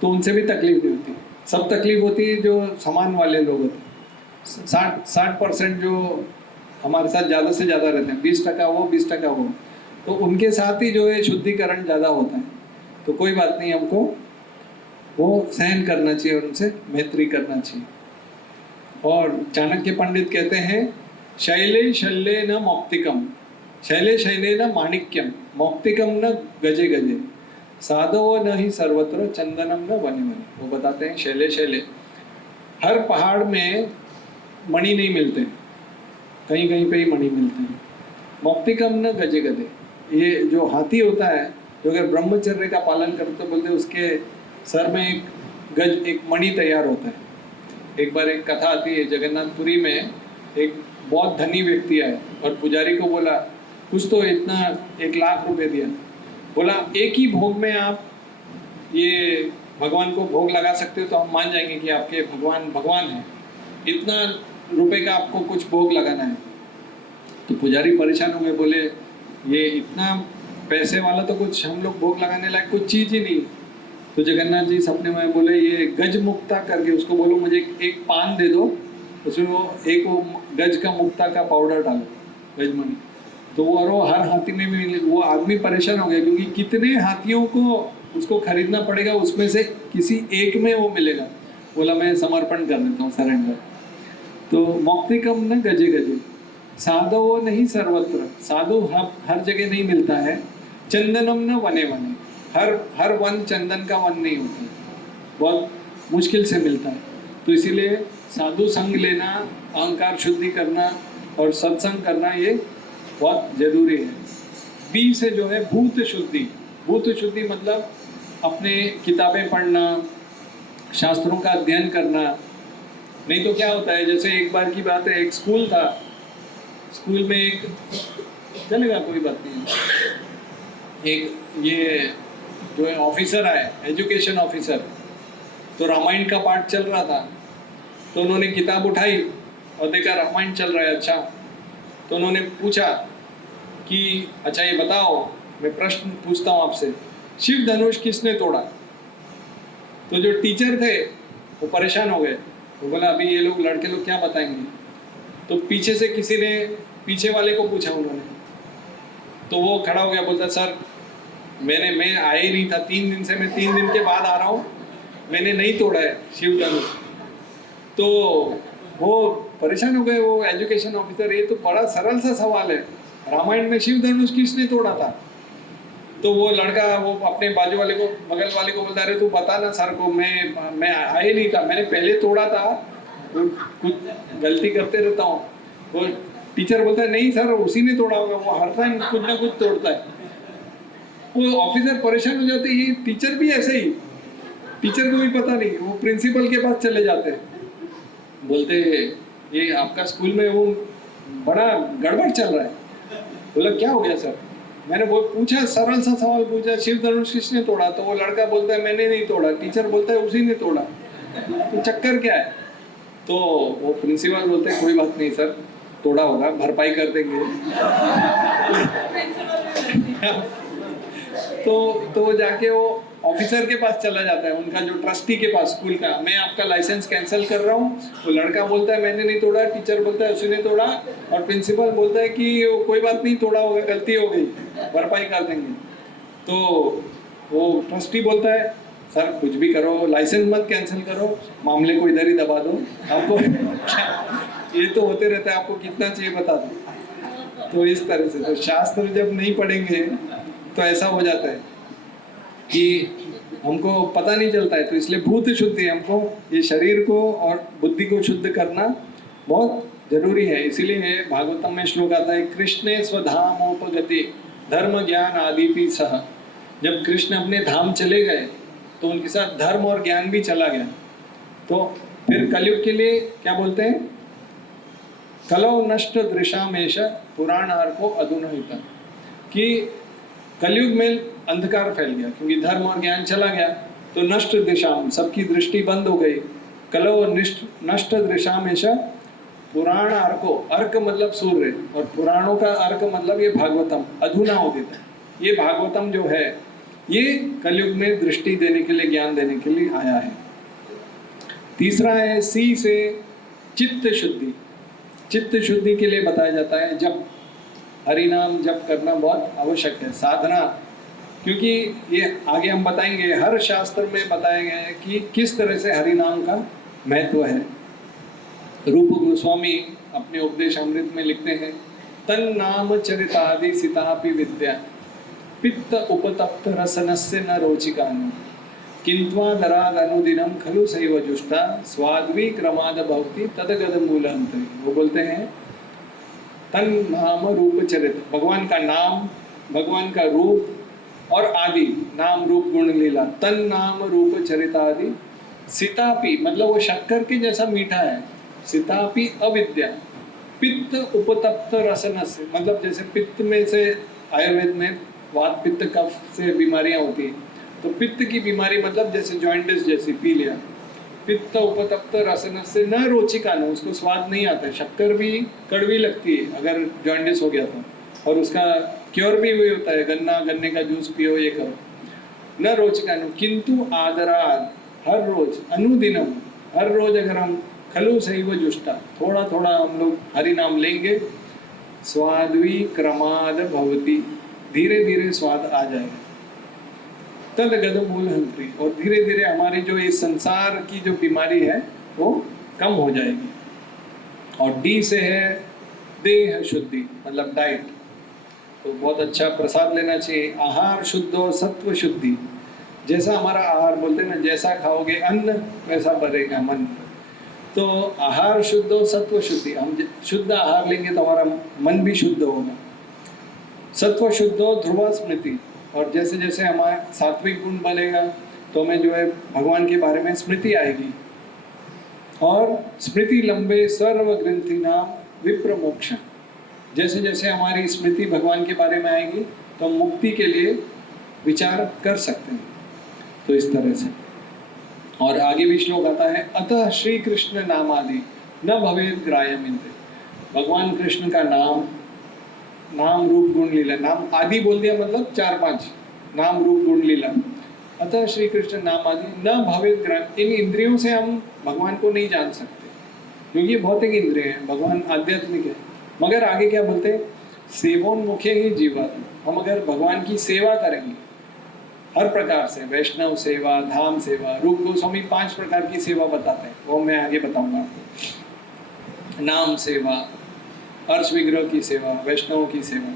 तो उनसे भी तकलीफ नहीं होती। सब तकलीफ होती है जो समान वाले लोग होते हैं, 60% जो हमारे साथ ज़्यादा से ज़्यादा रहते हैं, 20% वो 20% वो, तो उनके साथ ही जो है शुद्धिकरण ज़्यादा होता है। तो कोई बात नहीं, हमको वो सहन करना चाहिए और उनसे मैत्री करना चाहिए। और चाणक्य पंडित कहते हैं, शैले शल्य न मौक्तिकम, शैले शैले न माणिक्यम, मौक्तिकम न गजे गजे, साधो न ही सर्वत्र, चंदनम न वने वने। वो बताते हैं शैले शैले, हर पहाड़ में मणि नहीं मिलते, कहीं कहीं पे ही मणि मिलते हैं। मौक्तिकम न गजे गजे, ये जो हाथी होता है जो अगर ब्रह्मचर्य का पालन करते, बोलते उसके सर में एक मणि तैयार होता है। एक बार एक कथा आती है, जगन्नाथपुरी में एक बहुत धनी व्यक्ति आया और पुजारी को बोला, कुछ तो इतना 1 लाख रुपए दिया, बोला एक ही भोग में आप ये भगवान को भोग लगा सकते हो तो हम मान जाएंगे कि आपके भगवान है, इतना रुपए का आपको कुछ भोग लगाना है। तो पुजारी परेशान हो गए, बोले ये इतना पैसे वाला तो कुछ हम लोग भोग लगाने लायक कुछ चीज़ ही नहीं। तो जगन्नाथ जी सपने में बोले, ये गज मुक्ता करके उसको बोलो मुझे एक पान दे दो, उसमें वो गज का मुक्ता का पाउडर डालो, गजमनी। तो वो हर हाथी में भी वो आदमी परेशान हो गया, क्योंकि कितने हाथियों को उसको खरीदना पड़ेगा, उसमें से किसी एक में वो मिलेगा। बोला मैं समर्पण कर देता हूँ, सरेंडर। तो मौक्तिकम न गजे गजे, साधो वो नहीं सर्वत्र, साधु हर जगह नहीं मिलता है। चंदनम न वने वने, हर वन चंदन का वन नहीं होता, बहुत मुश्किल से मिलता है। तो इसीलिए साधु संग लेना, अहंकार शुद्धि करना और सत्संग करना ये बहुत जरूरी है। बी से जो है भूत शुद्धि। भूत शुद्धि मतलब अपने किताबें पढ़ना, शास्त्रों का अध्ययन करना। नहीं तो क्या होता है, जैसे एक बार की बात है, एक स्कूल था, स्कूल में एक, चलेगा कोई बात नहीं, एक ये जो है ऑफिसर आए, एजुकेशन ऑफिसर, तो रामायण का पाठ चल रहा था, तो उन्होंने किताब उठाई और देखा रामायण चल रहा है। अच्छा, तो उन्होंने पूछा कि अच्छा ये बताओ, मैं प्रश्न पूछता हूँ आपसे, शिव धनुष किसने तोड़ा? तो जो टीचर थे वो परेशान हो गए, वो बोला अभी ये लोग लड़के लोग क्या बताएंगे। तो पीछे से किसी ने पीछे वाले को पूछा उन्होंने, तो वो खड़ा हो गया, बोलता सर मैं आया ही नहीं था, 3 दिन से, मैं 3 दिन के बाद आ रहा हूँ, मैंने नहीं तोड़ा है शिव धनुष। तो वो परेशान हो गए, वो एजुकेशन ऑफिसर, ये तो बड़ा सरल सा सवाल है, रामायण में शिव धनुष किसने तोड़ा था? तो वो लड़का वो अपने बाजू वाले को, बगल वाले को बोलता, अरे तू बता ना सर को, मैं आया नहीं था, मैंने पहले तोड़ा था, कुछ गलती करते रहता हूँ। वो टीचर बोलता है नहीं सर उसी ने तोड़ा होगा, वो हर टाइम कुछ ना कुछ तोड़ता है। वो ऑफिसर परेशान हो जाते, ये टीचर भी ऐसे ही, टीचर को भी पता नहीं, वो प्रिंसिपल के पास चले जाते हैं, बोलते ये आपका स्कूल में वो बड़ा गड़बड़ चल रहा है। बोला क्या हो गया सर? मैंने वो पूछा, सरल सा सवाल पूछा, शिव धनुष किसने तोड़ा? तो वो लड़का बोलता है मैंने नहीं तोड़ा, टीचर बोलता है उसी ने तोड़ा। तो चक्कर क्या है? तो वो प्रिंसिपल बोलते हैं कोई बात नहीं सर, तोड़ा होगा, भरपाई कर देंगे। तो वो जाके वो ऑफिसर के पास चला जाता है, उनका जो ट्रस्टी के पास स्कूल का, मैं आपका लाइसेंस कैंसिल कर रहा हूँ। वो लड़का बोलता है मैंने नहीं तोड़ा, टीचर बोलता है उसने तोड़ा, और प्रिंसिपल बोलता है कि कोई बात नहीं, तोड़ा होगा, गलती हो गई, भरपाई कर देंगे। तो वो ट्रस्टी बोलता है सर कुछ भी करो, लाइसेंस मत कैंसिल करो, मामले को इधर ही दबा दो, आपको ये तो होते रहता है, आपको कितना चाहिए बता दो। तो इस तरह से तो शास्त्र जब नहीं पढ़ेंगे तो ऐसा हो जाता है कि हमको पता नहीं चलता है। तो इसलिए भूत शुद्धि, हमको ये शरीर को और बुद्धि को शुद्ध करना बहुत जरूरी है। इसीलिए भागवतम में श्लोक आता है, कृष्णे स्वधामोपगति धर्म ज्ञान आदि सह। जब कृष्ण अपने धाम चले गए तो उनके साथ धर्म और ज्ञान भी चला गया। तो फिर कलयुग के लिए क्या बोलते हैं, कलौ नष्ट दृशामेश पुराणार्को अधुनहिता, कि कलयुग में अंधकार फैल गया क्योंकि धर्म और ज्ञान चला गया। तो नष्ट दिशाम, सबकी दृष्टि बंद हो गई। कलो नष्ट दिशामेश पुराण अर्को, अर्क मतलब सूर्य, और पुराणों का अर्क मतलब ये भागवतम, अधुना हो देता है। ये भागवतम जो है ये कलयुग में दृष्टि देने के लिए, ज्ञान देने के लिए आया है। तीसरा है सी से चित्त शुद्धि। चित्त शुद्धि के लिए बताया जाता है जप, हरि नाम जप करना बहुत आवश्यक है, साधना। क्योंकि ये आगे हम बताएंगे, हर शास्त्र में बताया गया है कि किस तरह से हरि नाम का महत्व है। रूप गोस्वामी अपने उपदेश अमृत में लिखते हैं, तन नाम चरितादि सितापि विद्या पित्त उपतप्त रसनस्य न रोचिकानि किंत्वा दराद अनुदिनम खलु सैव जुष्टा स्वाद्वी क्रमाद भवति तदगद मूलांतरी। वो बोलते हैं तन नाम रूप चरित, भगवान का नाम, भगवान का रूप और आदि, नाम रूप गुण लीला, तन नाम रूप चरित आदि सितापि मतलब वो शक्कर के जैसा मीठा है, सितापि अविद्या पित्त उपतप्त रसनस्य मतलब जैसे पित्त में से आयुर्वेद में वात पित्त कफ से बीमारियां होती हैं, तो पित्त की बीमारी मतलब जैसे जॉइंटिस जैसी पी लिया, पित्त उपतप्त रसनस्य न रोचिका न, उसको स्वाद नहीं आता है, शक्कर भी कड़वी लगती है अगर जॉइंटिस हो गया तो, और उसका क्योर भी हुई होता है, गन्ने का जूस पियो, ये करो, न रोचिका न किंतु आदराद हर रोज अनुदिनम, हर रोज अगर हम खलु सैव जुष्टा थोड़ा थोड़ा हम लोग हरि नाम लेंगे, स्वाद्वी क्रमाद भवती धीरे धीरे स्वाद आ जाएगा, तद गद मूल हंत्री, और धीरे धीरे हमारी जो इस संसार की जो बीमारी है वो कम हो जाएगी। और डी से है देह शुद्धि मतलब डाइट, तो बहुत अच्छा प्रसाद लेना चाहिए। आहार शुद्धो सत्व शुद्धि, जैसा हमारा आहार बोलते हैं ना, जैसा खाओगे अन्न वैसा बढ़ेगा मन। तो आहार शुद्धो सत्व शुद्धि, हम शुद्ध आहार लेंगे तो हमारा मन भी शुद्ध होगा। सत्व शुद्धो ध्रुव स्मृति, और जैसे जैसे हमारा सात्विक गुण बनेगा तो हमें जो है भगवान के बारे में स्मृति आएगी। और स्मृति लंबे सर्व ग्रंथि नाम विप्र मोक्ष, जैसे जैसे हमारी स्मृति भगवान के बारे में आएगी तो हम मुक्ति के लिए विचार कर सकते हैं। तो इस तरह से, और आगे भी श्लोक आता है, अतः श्री कृष्ण नामादि न भवेद ग्राह्यमिन्द्रिय, भगवान कृष्ण का नाम, नाम रूप गुण लीला, नाम आदि बोल दिया मतलब 4-5 नाम रूप गुण लीला, अतः श्री कृष्ण नाम आदि न भवेद ग्राह्य, इन इंद्रियों से हम भगवान को नहीं जान सकते क्योंकि ये भौतिक इंद्रिय हैं, भगवान आध्यात्मिक है। मगर आगे क्या बोलते हैं, सेवोन्मुखे ही जीवा, हम अगर भगवान की सेवा करेंगे हर प्रकार से, वैष्णव सेवा, धाम सेवा, रूप गोस्वामी 5 प्रकार की सेवा बताते हैं, वो मैं आगे बताऊंगा आपको। नाम सेवा, अर्श विग्रह की सेवा, वैष्णव की सेवा,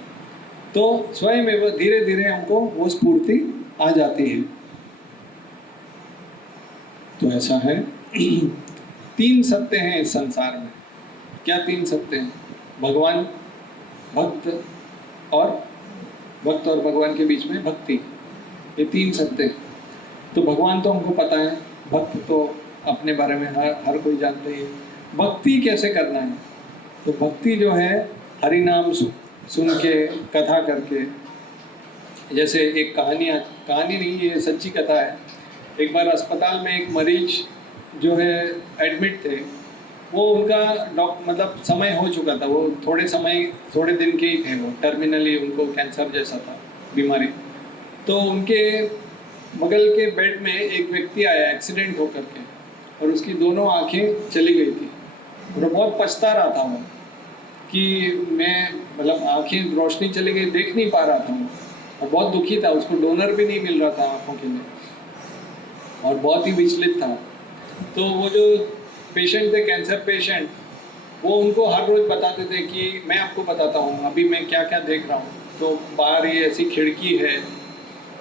तो स्वयं एवं धीरे धीरे हमको वो स्फूर्ति आ जाती है। तो ऐसा है। 3 सत्य हैं इस संसार में। क्या 3 सत्य हैं? भगवान, भक्त और भगवान के बीच में भक्ति, ये 3 सत्य हैं। तो भगवान तो हमको पता है, भक्त तो अपने बारे में हर कोई जानते ही। भक्ति कैसे करना है? तो भक्ति जो है हरि नाम सुन के, कथा करके, जैसे एक कहानी नहीं, ये सच्ची कथा है। एक बार अस्पताल में एक मरीज जो है एडमिट थे, वो उनका मतलब समय हो चुका था, वो थोड़े दिन के ही थे, वो टर्मिनली उनको कैंसर जैसा था बीमारी। तो उनके बगल के बेड में एक व्यक्ति आया एक्सीडेंट होकर के, और उसकी दोनों आंखें चली गई थी, और बहुत पछता रहा था वो कि मैं मतलब आंखें रोशनी चली गई, देख नहीं पा रहा था वो, और बहुत दुखी था। उसको डोनर भी नहीं मिल रहा था आंखों के लिए, और बहुत ही विचलित था। तो वो जो पेशेंट थे, कैंसर पेशेंट, वो उनको हर रोज बताते थे कि मैं आपको बताता हूँ अभी मैं क्या क्या देख रहा हूँ। तो बाहर ये ऐसी खिड़की है,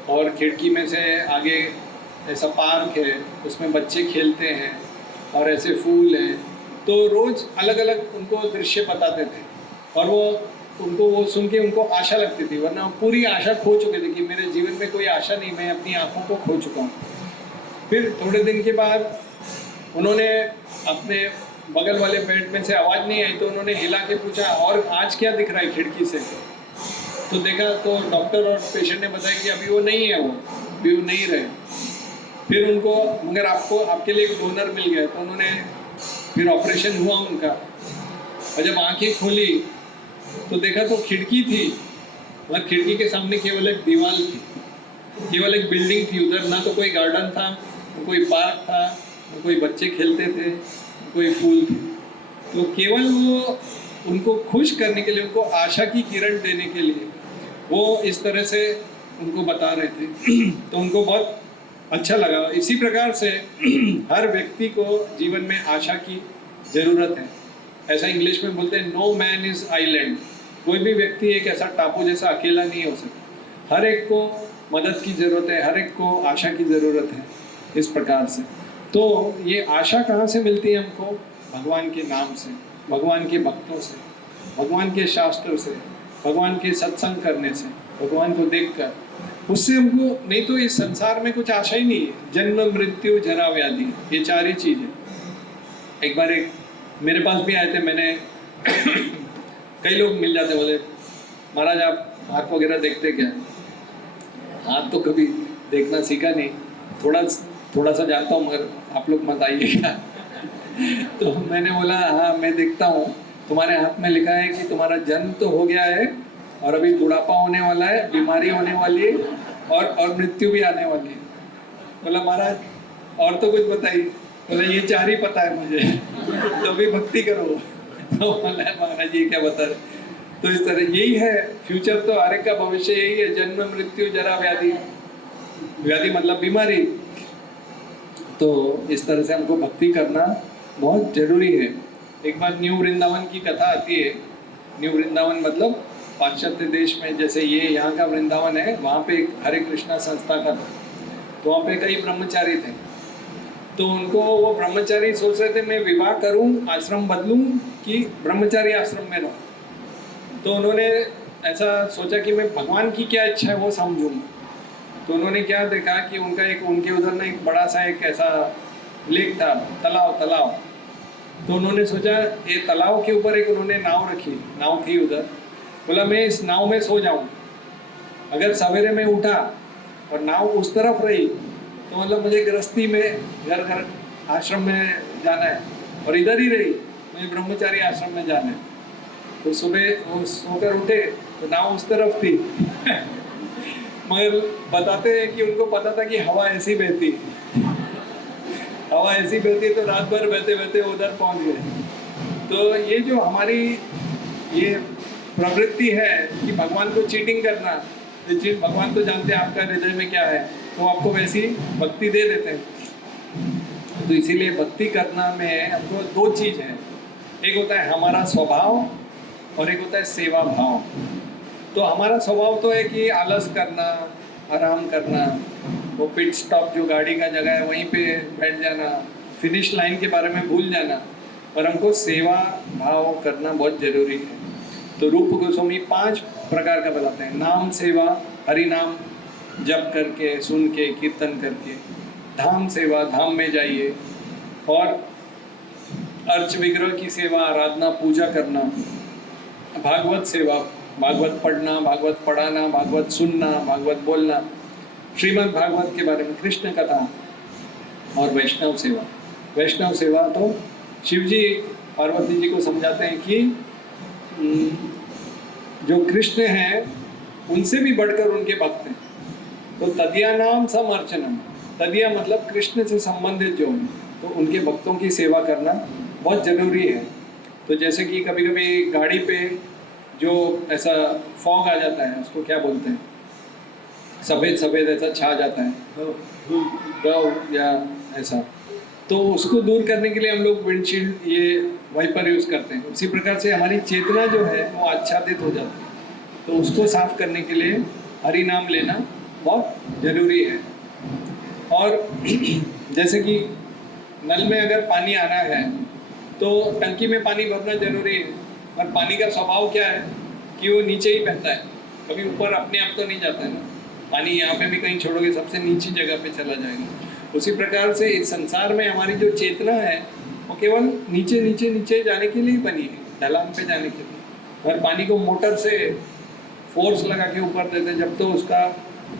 और खिड़की में से आगे ऐसा पार्क है, उसमें बच्चे खेलते हैं, और ऐसे फूल हैं। तो रोज़ अलग अलग उनको दृश्य बताते थे, और वो सुन के उनको आशा लगती थी, वरना पूरी आशा खो चुके थे कि मेरे जीवन में कोई आशा नहीं, मैं अपनी आंखों को खो चुका हूँ। फिर थोड़े दिन के बाद उन्होंने अपने बगल वाले बेड में से आवाज़ नहीं आई, तो उन्होंने हिला के पूछा, और आज क्या दिख रहा है खिड़की से? तो देखा तो डॉक्टर और पेशेंट ने बताया कि अभी वो नहीं है, अभी वो नहीं रहे। फिर उनको मगर आपके लिए एक डोनर मिल गया। तो उन्होंने फिर ऑपरेशन हुआ उनका, और जब आंखें खोली तो देखा तो खिड़की थी, और खिड़की के सामने केवल एक दीवार थी, केवल एक बिल्डिंग थी। उधर ना तो कोई गार्डन था, ना कोई पार्क था, ना कोई बच्चे खेलते थे, ना कोई फूल थे। तो केवल वो उनको खुश करने के लिए, उनको आशा की किरण देने के लिए वो इस तरह से उनको बता रहे थे। तो उनको बहुत अच्छा लगा। इसी प्रकार से हर व्यक्ति को जीवन में आशा की ज़रूरत है। ऐसा इंग्लिश में बोलते हैं, नो मैन इज़ आइलैंड। कोई भी व्यक्ति एक ऐसा टापू जैसा अकेला नहीं हो सकता। हर एक को मदद की ज़रूरत है, हर एक को आशा की ज़रूरत है। इस प्रकार से तो ये आशा कहाँ से मिलती है हमको? भगवान के नाम से, भगवान के भक्तों से, भगवान के शास्त्र से, भगवान के सत्संग करने से, भगवान को देखकर। उससे हमको, नहीं तो इस संसार में कुछ आशा ही नहीं है। जन्म, मृत्यु, जरा, व्याधि, ये चार ही चीज़ है। एक बार एक मेरे पास भी आए थे, मैंने कई लोग मिल जाते, बोले महाराज आप हाथ वगैरह देखते क्या? हाथ तो कभी देखना सीखा नहीं, थोड़ा सा जानता हूँ, मगर आप लोग मत आइएगा। तो मैंने बोला हाँ मैं देखता हूँ, तुम्हारे हाथ में लिखा है कि तुम्हारा जन्म तो हो गया है, और अभी बुढ़ापा होने वाला है, बीमारी होने वाली है, और मृत्यु भी आने वाली है। बोला महाराज और तो कुछ बताइए? बोला ये चार ही पता है मुझे। तो अभी भक्ति करो। तो बोला महाराज ये क्या बता रहे? तो इस तरह यही है फ्यूचर, तो हर एक का भविष्य यही है, जन्म, मृत्यु, जरा, व्याधि। व्याधि मतलब बीमारी। तो इस तरह से हमको भक्ति करना बहुत जरूरी है। एक बार न्यू वृंदावन की कथा आती है। न्यू वृंदावन मतलब पाश्चात्य देश में, जैसे ये यहाँ का वृंदावन है, वहाँ पे एक हरे कृष्णा संस्था का था। तो वहाँ पे कई ब्रह्मचारी थे। तो उनको वो ब्रह्मचारी सोच रहे थे मैं विवाह करूं, आश्रम बदलूं कि ब्रह्मचारी आश्रम में रहूं। तो उन्होंने ऐसा सोचा कि मैं भगवान की क्या इच्छा है वो समझूंगा। तो उन्होंने क्या देखा कि उनके उधर ना एक बड़ा सा एक ऐसा लेक था, तालाब। तो उन्होंने सोचा ये तालाब के ऊपर एक उन्होंने नाव रखी, नाव थी उधर। बोला मैं इस नाव में सो जाऊं, अगर सवेरे में उठा और नाव उस तरफ रही तो मतलब मुझे गृहस्थी में घर आश्रम में जाना है, और इधर ही रही मुझे ब्रह्मचारी आश्रम में जाना है। तो सुबह वो सोकर उठे तो नाव उस तरफ थी। मगर बताते हैं कि उनको पता था कि हवा ऐसी बहती, हवा ऐसी बहती, तो रात भर बहते बहते उधर पहुंच गए। तो ये जो हमारी ये प्रवृत्ति है कि भगवान को चीटिंग करना, भगवान तो जानते हैं आपका हृदय में क्या है, तो आपको वैसी भक्ति दे देते हैं। तो इसीलिए भक्ति करना में हमको दो चीज़ है, एक होता है हमारा स्वभाव और एक होता है सेवा भाव। तो हमारा स्वभाव तो है कि आलस करना, आराम करना, वो पिट स्टॉप जो गाड़ी का जगह है वहीं पे बैठ जाना, फिनिश लाइन के बारे में भूल जाना। पर हमको सेवा भाव करना बहुत जरूरी है। तो रूप गोस्वामी 5 प्रकार का बताते हैं। नाम सेवा, हरि नाम जप करके, सुन के, कीर्तन करके। धाम सेवा, धाम में जाइए। और अर्च विग्रह की सेवा, आराधना, पूजा करना। भागवत सेवा, भागवत पढ़ना, भागवत पढ़ाना, भागवत सुनना, भागवत बोलना, श्रीमद् भागवत के बारे में, कृष्ण कथा और वैष्णव सेवा। वैष्णव सेवा तो शिव जी पार्वती जी को समझाते हैं कि जो कृष्ण हैं उनसे भी बढ़कर उनके भक्त हैं। तो तदिया नाम समर्चनम, तदिया मतलब कृष्ण से संबंधित जो है, तो उनके भक्तों की सेवा करना बहुत जरूरी है। तो जैसे कि कभी कभी गाड़ी पे जो ऐसा फॉग आ जाता है, उसको क्या बोलते हैं, सफ़ेद सफ़ेद ऐसा छा जाता है, गव या ऐसा, तो उसको दूर करने के लिए हम लोग विंडशील्ड ये वाइपर यूज़ करते हैं। उसी प्रकार से हमारी चेतना जो है वो आच्छादित हो जाती है, तो उसको साफ करने के लिए हरि नाम लेना बहुत ज़रूरी है। और जैसे कि नल में अगर पानी आना है तो टंकी में पानी भरना जरूरी है, पर पानी का स्वभाव क्या है कि वो नीचे ही बहता है, कभी ऊपर अपने आप तो नहीं जाता है ना। पानी यहाँ पे भी कहीं छोड़ोगे सबसे नीची जगह पे चला जाएगा। उसी प्रकार से इस संसार में हमारी जो चेतना है वो केवल नीचे नीचे नीचे जाने के लिए बनी है, ढलान पे जाने के लिए। और पानी को मोटर से फोर्स लगा के ऊपर देते हैं, जब तो उसका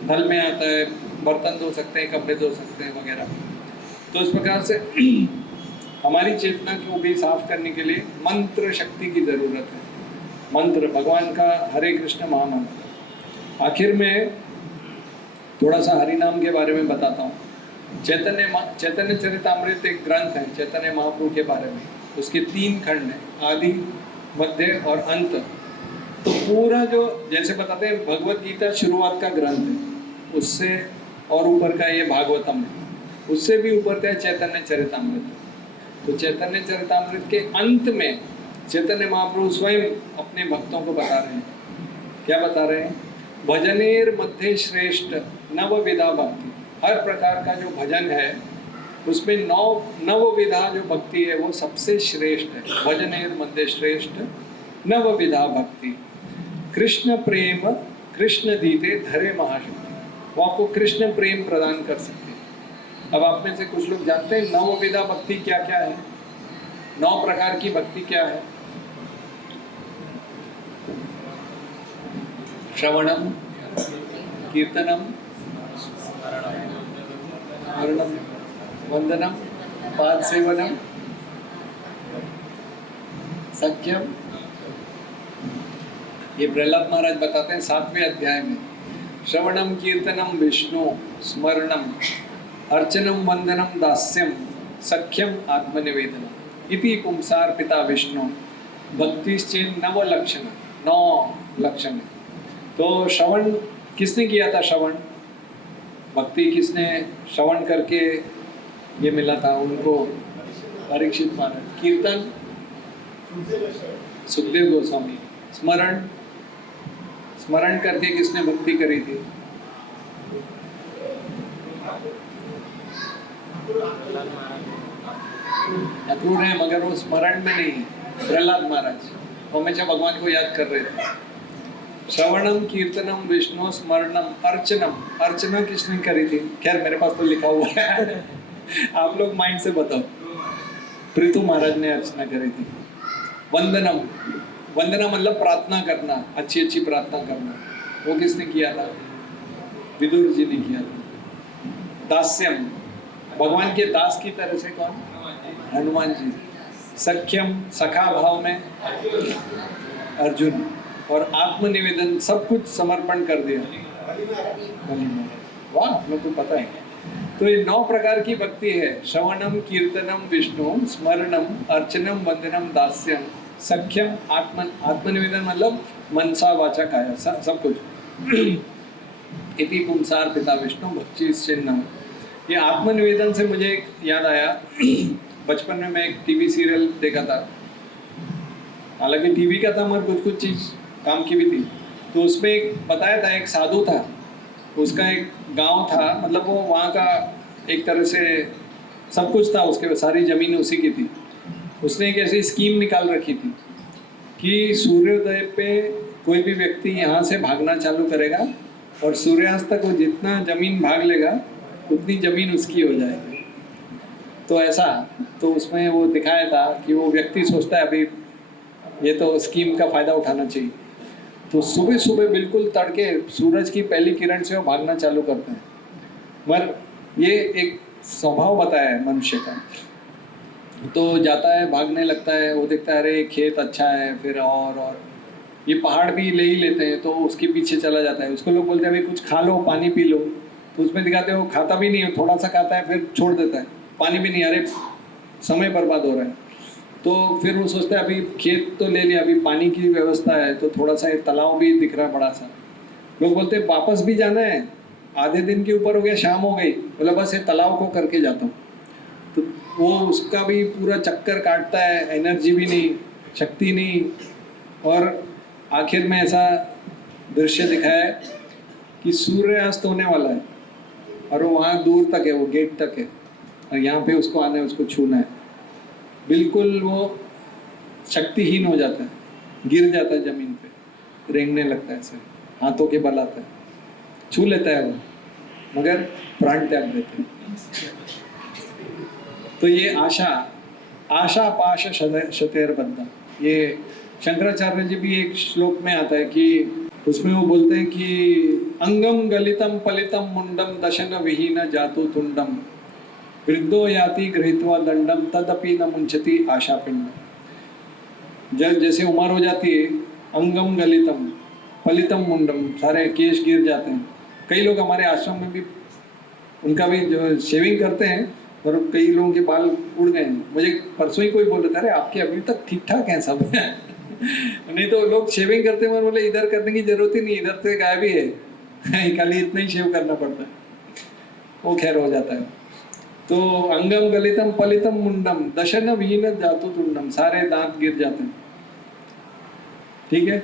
नल में आता है, बर्तन धो सकते हैं, कपड़े धो सकते हैं वगैरह। तो इस प्रकार से हमारी चेतना को भी साफ करने के लिए मंत्र शक्ति की ज़रूरत है। मंत्र भगवान का हरे कृष्ण महामंत्र। आखिर में थोड़ा सा हरि नाम के बारे में बताता हूँ। चैतन्य चरितामृत एक ग्रंथ है चैतन्य महाप्रभु के बारे में। उसके 3 खंड हैं, आदि, मध्य और अंत। तो पूरा जो जैसे बताते हैं भगवत गीता शुरुआत का ग्रंथ है, उससे और ऊपर का ये भागवतम है, उससे भी ऊपर का है चैतन्य चरितामृत। तो चैतन्य चरितामृत के अंत में चैतन्य महाप्रभु स्वयं अपने भक्तों को बता रहे हैं। क्या बता रहे हैं? भजनेर मध्य श्रेष्ठ नव विधा भक्ति। हर प्रकार का जो भजन है उसमें नव विधा जो भक्ति है वो सबसे श्रेष्ठ है। भजनेर मध्य श्रेष्ठ नव विधा भक्ति। कृष्ण प्रेम कृष्ण दीते धरे महाशक्ति। वो आपको कृष्ण प्रेम प्रदान कर सकते हैं। अब आप में से कुछ लोग जानते हैं नव विधा भक्ति क्या क्या है? 9 प्रकार की भक्ति क्या है? श्रवणम, कीर्तनम, स्मरणम, वंदनम, पाद सेवनम, सख्यम। ये प्रहलाद महाराज बताते हैं 7वें अध्याय में। श्रवणम कीर्तनम विष्णु स्मरणम अर्चनम वंदनम दास्यम सख्यम आत्मनिवेदनम इति पुंसार पिता विष्णु भक्तिश्चेन 9 लक्षण। 9 लक्षण। तो श्रवण किसने किया था? श्रवण भक्ति किसने श्रवण करके ये मिला था उनको? परीक्षित महाराज। कीर्तन सुखदेव गोस्वामी। स्मरण स्मरण करके किसने भक्ति करी थी? अक्रूर है मगर वो स्मरण में नहीं है। प्रहलाद महाराज हमेशा भगवान को याद कर रहे थे। श्रवणम कीर्तनम विष्णु स्मरणम अर्चनम। अर्चना किसने करी थी? खैर मेरे पास तो लिखा हुआ है आप लोग माइंड से बताओ। पृथु महाराज ने अर्चना करी थी। वंदनम, वंदना मतलब प्रार्थना करना, अच्छी अच्छी प्रार्थना करना, वो किसने किया था? विदुर जी ने किया था। दास्यम, भगवान के दास की तरह से कौन? हनुमान जी। सख्यम, सखा भाव में अर्जुन। और आत्मनिवेदन, सब कुछ समर्पण कर दिया। वाह, मैं तो पता है। तो ये 9 प्रकार की भक्ति है। श्रवणम कीर्तनम विष्णु स्मरणम अर्चनम वंदनम दास्यम सख्यम आत्मनिवेदन मतलब मनसा वाचा काया सब कुछ। इति पुंसार पिता विष्णु भक्ति चिन्ह। ये आत्मनिवेदन से मुझे एक याद आया। बचपन में मैं एक टीवी सीरियल देखा था, हालांकि टीवी का था मगर कुछ चीज़ काम की भी थी। तो उसमें एक बताया था, एक साधु था, उसका एक गांव था, मतलब वो वहाँ का एक तरह से सब कुछ था, उसके सारी ज़मीन उसी की थी। उसने एक ऐसी स्कीम निकाल रखी थी कि सूर्योदय पे कोई भी व्यक्ति यहाँ से भागना चालू करेगा और सूर्यास्त तक वो जितना ज़मीन भाग लेगा उतनी ज़मीन उसकी हो जाएगी। तो ऐसा, तो उसमें वो दिखाया था कि वो व्यक्ति सोचता है अभी ये तो स्कीम का फ़ायदा उठाना चाहिए, तो सुबह सुबह बिल्कुल तड़के सूरज की पहली किरण से वो भागना चालू करते हैं। मगर ये एक स्वभाव बताया है मनुष्य का। तो जाता है, भागने लगता है, वो देखता है अरे खेत अच्छा है, फिर और ये पहाड़ भी ले ही लेते हैं, तो उसके पीछे चला जाता है। उसको लोग बोलते हैं भाई कुछ खा लो, पानी पी लो, तो उसमें दिखाते हैं वो खाता भी नहीं है, थोड़ा सा खाता है फिर छोड़ देता है, पानी भी नहीं, अरे समय बर्बाद हो रहा है। तो फिर वो सोचता है अभी खेत तो ले लिया, अभी पानी की व्यवस्था है, तो थोड़ा सा तालाब भी दिख रहा है बड़ा सा। लोग बोलते हैं वापस भी जाना है, आधे दिन के ऊपर हो गया, शाम हो गई, बोला बस ये तालाब को करके जाता हूँ। तो वो उसका भी पूरा चक्कर काटता है, एनर्जी भी नहीं, शक्ति नहीं, और आखिर में ऐसा दृश्य दिखाया है कि सूर्यास्त होने वाला है और वो वहाँ दूर तक है, वो गेट तक है, और यहाँ पे उसको आना है, उसको छूना है। बिल्कुल वो शक्तिहीन हो जाता है, गिर जाता है जमीन पे, रेंगने लगता है, ऐसे हाथों के बल आता है, छू लेता है वो, मगर प्राण त्याग देते हैं। तो ये आशा पाश शतेरबद्धा, ये शंकराचार्य जी भी एक श्लोक में आता है कि उसमें वो बोलते हैं कि अंगम गलितम पलितम मुंडम दशन विहीन जातु तुंडम वृद्धो याति गृहीत्वा दंडम तदपि न मुंचति आशा पिंड। जब जैसे उम्र हो जाती है, अंगम गलितम पलितम मुंडम, सारे केश गिर जाते हैं। कई लोग हमारे आश्रम में भी उनका भी जो शेविंग करते हैं, और कई लोगों के बाल उड़ गए हैं। मुझे परसों ही कोई बोल रहा था अरे आपके अभी तक ठीक ठाक हैं सब नहीं तो लोग शेविंग करते हैं, बोले इधर करने की जरूरत ही नहीं, इधर तो गायब ही है खाली इतना ही शेव करना पड़ता है, वो खैर हो जाता है। तो अंगम गलितम पलितम मुंडम दशन वीन जातु तुंडम, सारे दांत गिर जाते हैं, ठीक है।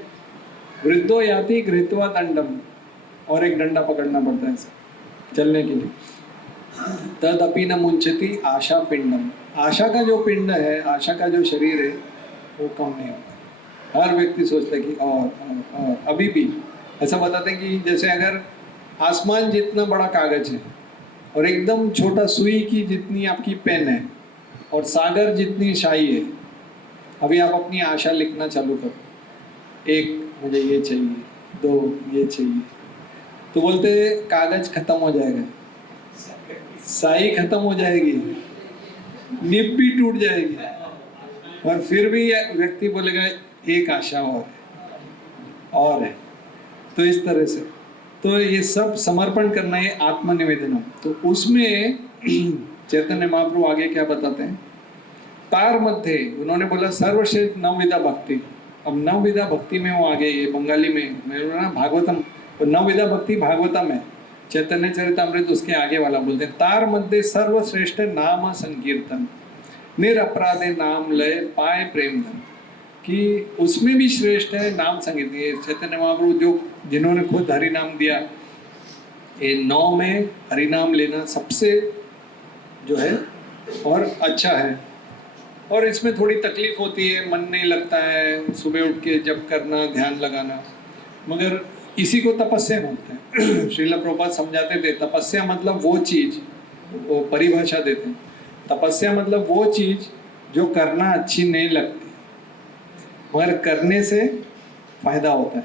वृद्धो याति गृहीत्वा दंडम, और एक डंडा पकड़ना पड़ता है चलने के लिए। तदपि न मुंचति आशा पिंडम, आशा का जो पिंड है, आशा का जो शरीर है, वो कम नहीं होता। हर व्यक्ति सोचता है कि और अभी भी ऐसा बताते हैं कि जैसे अगर आसमान जितना बड़ा कागज है और एकदम छोटा सुई की जितनी आपकी पेन है और सागर जितनी शाई है, अभी आप अपनी आशा लिखना चालू करो, एक मुझे ये चाहिए, दो ये चाहिए, तो बोलते कागज खत्म हो जाएगा, साई खत्म हो जाएगी, निब भी टूट जाएगी, और फिर भी व्यक्ति बोलेगा एक आशा और है। तो इस तरह से तो ये सब समर्पण करना है, आत्मनिवेदन। तो उसमें चैतन्य महाप्रभु आगे क्या बताते हैं, तार मध्य उन्होंने बोला सर्वश्रेष्ठ नवविधा भक्ति। अब नवविधा भक्ति में वो आगे, ये बंगाली में ना भागवतम, तो नवविधा भक्ति भागवतम है, चैतन्य चरितामृत उसके आगे वाला बोलते हैं, तार मध्य सर्वश्रेष्ठ नाम संकीर्तन निरपराधे नाम लय पाए प्रेम धन, कि उसमें भी श्रेष्ठ है नाम संगीत। ये चैतन्य महाप्रभु जो जिन्होंने खुद हरि नाम दिया, ये 9 में हरि नाम लेना सबसे जो है और अच्छा है। और इसमें थोड़ी तकलीफ होती है, मन नहीं लगता है, सुबह उठ के जप करना, ध्यान लगाना, मगर इसी को तपस्या बोलते हैं। श्रील प्रभुपाद समझाते थे तपस्या मतलब वो चीज, वो परिभाषा देते हैं, तपस्या मतलब वो चीज जो करना अच्छी नहीं लगती मगर करने से फायदा होता है।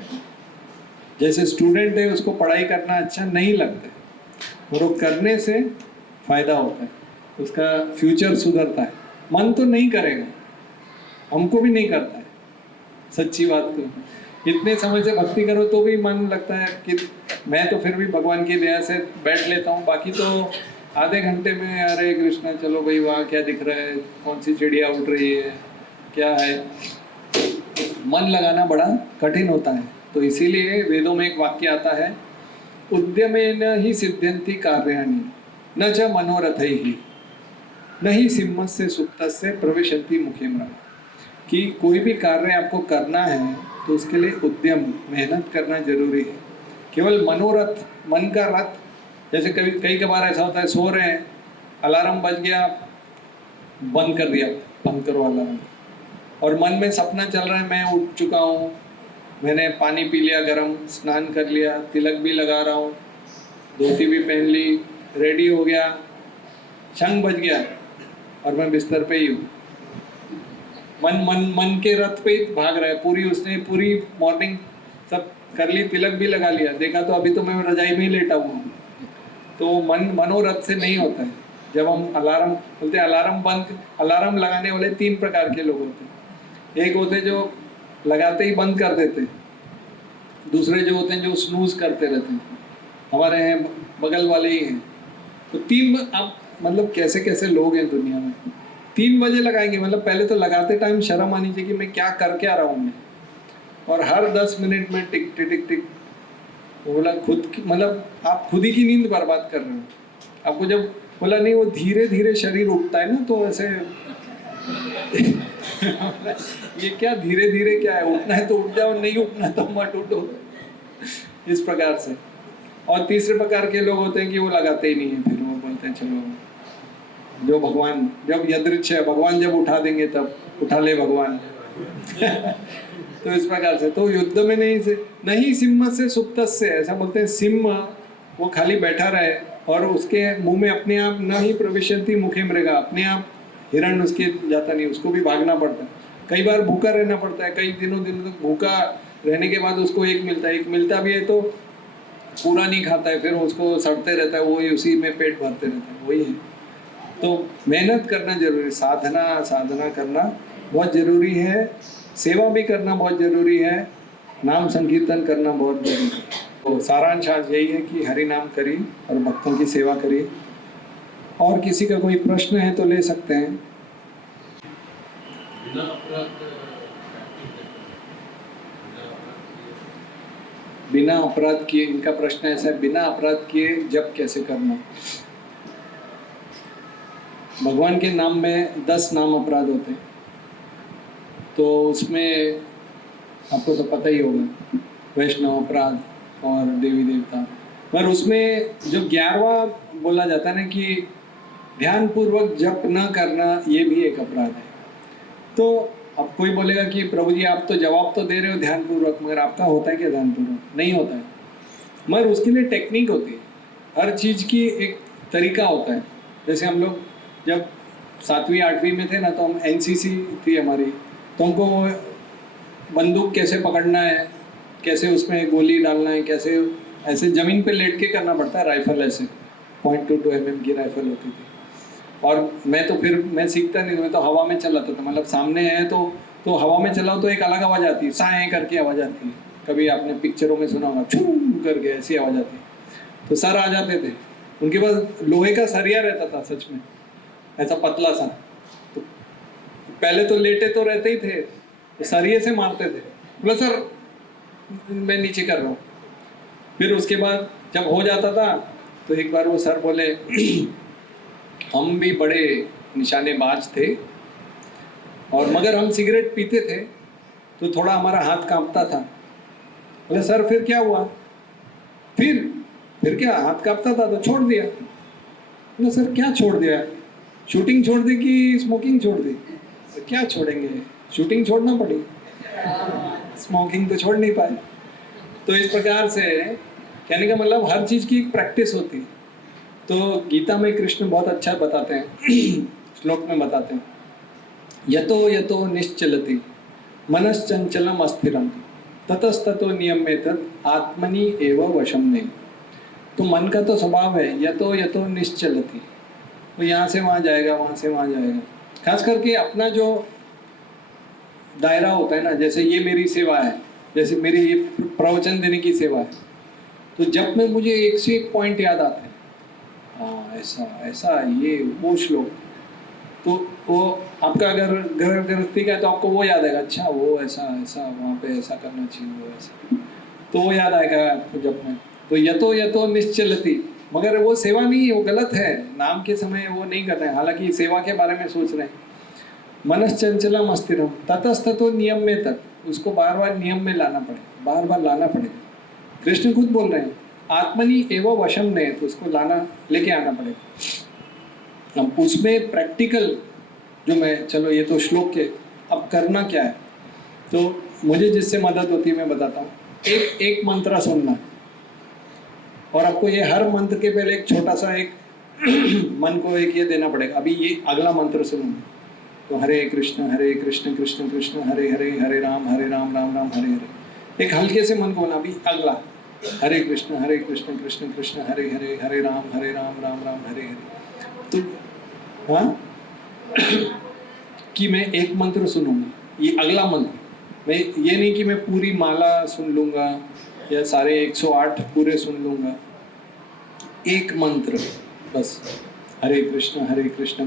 जैसे स्टूडेंट है, उसको पढ़ाई करना अच्छा नहीं लगता है और वो करने से फायदा होता है, उसका फ्यूचर सुधरता है। मन तो नहीं करेगा, हमको भी नहीं करता है, सच्ची बात तो। इतने समय से भक्ति करो तो भी मन लगता है कि मैं तो फिर भी भगवान की दया से बैठ लेता हूँ, बाकी तो आधे घंटे में हरे कृष्णा, चलो भाई वहाँ क्या दिख रहा है, कौन सी चिड़िया उड़ रही है, क्या है, मन लगाना बड़ा कठिन होता है। तो इसीलिए वेदों में एक वाक्य आता है, उद्यमेन ही सिद्ध्यन्ति कार्याणि न च मनोरथैः न ही सिंहस्य सुप्तस्य प्रविशन्ति मुखे मृग, कि कोई भी कार्य आपको करना है तो उसके लिए उद्यम, मेहनत करना जरूरी है। केवल मनोरथ, मन का रथ, जैसे कई बार ऐसा होता है, सो रहे हैं, अलार्म बज गया, बंद कर दिया, बंद करो अलार्म, और मन में सपना चल रहा है, मैं उठ चुका हूँ, मैंने पानी पी लिया गरम, स्नान कर लिया, तिलक भी लगा रहा हूँ, धोती भी पहन ली, रेडी हो गया, शंख बज गया और मैं बिस्तर पे ही हूँ। मन के रथ पे ही भाग रहा है, पूरी मॉर्निंग सब कर ली, तिलक भी लगा लिया, देखा तो अभी तो मैं रजाई में ही लेटा हुआ हूँ। तो मनोरथ से नहीं होता है। जब हम अलार्म बोलते हैं, अलार्म लगाने वाले 3 प्रकार के लोग होते हैं। एक होते जो लगाते ही बंद कर देते हैं, दूसरे जो होते हैं जो स्नूज करते रहते हैं, हमारे हैं बगल वाले ही हैं। तो 3 आप मतलब कैसे कैसे लोग हैं दुनिया में। 3 बजे लगाएंगे, मतलब पहले तो लगाते टाइम शर्म आनी चाहिए कि मैं क्या कर क्या रहा हूँ मैं। और हर 10 मिनट में टिक टिक टिक टिक, बोला खुद की, मतलब आप खुद ही की नींद बर्बाद कर रहे हो। आपको जब बोला नहीं, वो धीरे धीरे शरीर उठता है ना, तो ऐसे ये क्या धीरे धीरे क्या है, उठना है तो उठ जाओ, नहीं उठना तो मत उठो, इस प्रकार से। और तीसरे प्रकार के लोग होते हैं कि वो लगाते ही नहीं है, फिर वो बोलते हैं चलो जो भगवान, जब यदृच्छ है, भगवान जब उठा देंगे तब उठा ले भगवान। तो इस प्रकार से तो युद्ध में नहीं सिम्ह से सुप्तस्य, ऐसा बोलते हैं। सिंह वो खाली बैठा रहे और उसके मुंह में अपने आप न ही प्रविशन्ति मुखे मृगा, अपने आप हिरण उसके जाता नहीं, उसको भी भागना पड़ता है। कई बार भूखा रहना पड़ता है, कई दिनों तक भूखा रहने के बाद उसको एक मिलता भी है तो पूरा नहीं खाता है, फिर उसको सड़ते रहता है, वही उसी में पेट भरते रहता है, वही है। तो मेहनत करना जरूरी, साधना करना बहुत जरूरी है, सेवा भी करना बहुत जरूरी है, नाम संकीर्तन करना बहुत जरूरी है। तो सारांश आज यही है कि हरि नाम करिए और भक्तों की सेवा करिए। और किसी का कोई प्रश्न है तो ले सकते हैं। बिना अपराध किए, इनका प्रश्न ऐसा है, बिना अपराध किए जप कैसे करना। भगवान के नाम में 10 नाम अपराध होते हैं, तो उसमें आपको तो पता ही होगा, वैष्णव अपराध और देवी देवता। पर उसमें जो 11वां बोला जाता है ना कि ध्यान पूर्वक जप न करना, ये भी एक अपराध है। तो अब कोई बोलेगा कि प्रभु जी आप तो जवाब तो दे रहे हो ध्यान पूर्वक, मगर आपका होता है क्या ध्यान पूर्वक? नहीं होता है। मगर उसके लिए टेक्निक होती है, हर चीज़ की एक तरीका होता है। जैसे हम लोग जब 7वीं 8वीं में थे ना, तो हम एनसीसी थी हमारी, तो हमको बंदूक कैसे पकड़ना है, कैसे उसमें गोली डालना है, कैसे ऐसे ज़मीन पे लेट के करना पड़ता है। राइफल ऐसे .22 mm की राइफल होती थी। और मैं सीखता नहीं, मैं तो हवा में चलाता था, मतलब सामने है तो हवा में चलाओ तो एक अलग आवाज़ आती है, साएँ करके आवाज़ आती है। कभी आपने पिक्चरों में सुना होगा, छू करके ऐसी आवाज़ आती है। तो सर आ जाते थे, उनके पास लोहे का सरिया रहता था, सच में ऐसा पतला सा। तो पहले तो लेटे तो रहते ही थे, तो सरिये से मारते थे। बोला सर मैं नीचे कर रहा हूँ। फिर उसके बाद जब हो जाता था तो एक बार वो सर बोले, हम भी बड़े निशानेबाज थे, और मगर हम सिगरेट पीते थे तो थोड़ा हमारा हाथ कांपता था। बोले सर फिर क्या हुआ? फिर क्या, हाथ कांपता था तो छोड़ दिया। बोले सर क्या छोड़ दिया? शूटिंग छोड़ दी कि स्मोकिंग छोड़ दी? तो क्या छोड़ेंगे, शूटिंग छोड़ना पड़ी, स्मोकिंग तो छोड़ नहीं पाए। तो इस प्रकार से कहने का मतलब हर चीज़ की एक प्रैक्टिस होती है। तो गीता में कृष्ण बहुत अच्छा बताते हैं, श्लोक में बताते हैं, यतो यतो निश्चलति मनश्चंचलम अस्थिरम ततस्ततो नियम्येतत् आत्मनि एव वशम नहीं। तो मन का तो स्वभाव है यतो यतो निश्चलति, वो यहाँ से वहाँ जाएगा, वहाँ से वहाँ जाएगा। खास करके अपना जो दायरा होता है ना, जैसे ये मेरी सेवा है, जैसे मेरी ये प्रवचन देने की सेवा है, तो जब में मुझे एक से एक पॉइंट याद आते हैं, हाँ ऐसा ये वो श्लोक, तो वो आपका अगर गृहस्थी का है तो आपको वो याद आएगा, अच्छा वो ऐसा वहाँ पे ऐसा करना चाहिए, वो ऐसा, तो वो याद आएगा आपको जब में। तो यतो यतो निश्चलति, मगर वो सेवा नहीं है, वो गलत है। नाम के समय वो नहीं कर रहे हैं, हालांकि सेवा के बारे में सोच रहे हैं। मनश्चंचलम अस्थिरम ततस्ततो नियम में तक, उसको बार बार नियम में लाना पड़ेगा, बार बार लाना पड़ेगा। कृष्ण खुद बोल रहे हैं आत्मनि एवं वशम ने, तो उसको लाना, लेके आना पड़ेगा। अब उसमें प्रैक्टिकल जो मैं, चलो ये तो श्लोक के, अब करना क्या है, तो मुझे जिससे मदद होती है मैं बताता हूँ। एक मंत्र सुनना, और आपको ये हर मंत्र के पहले एक छोटा सा एक मन को एक ये देना पड़ेगा, अभी ये अगला मंत्र सुनूंगा तो हरे कृष्ण कृष्ण कृष्ण हरे हरे, हरे राम राम राम हरे हरे। एक हल्के से मन को बोला अभी अगला, हरे कृष्ण कृष्ण कृष्ण हरे हरे, हरे राम राम राम हरे हरे। तो हाँ कि मैं एक मंत्र सुनूंगा, ये अगला मंत्र, मैं ये नहीं कि मैं पूरी माला सुन लूंगा या सारे 108 पूरे सुन लूंगा, एक मंत्र बस, हरे कृष्ण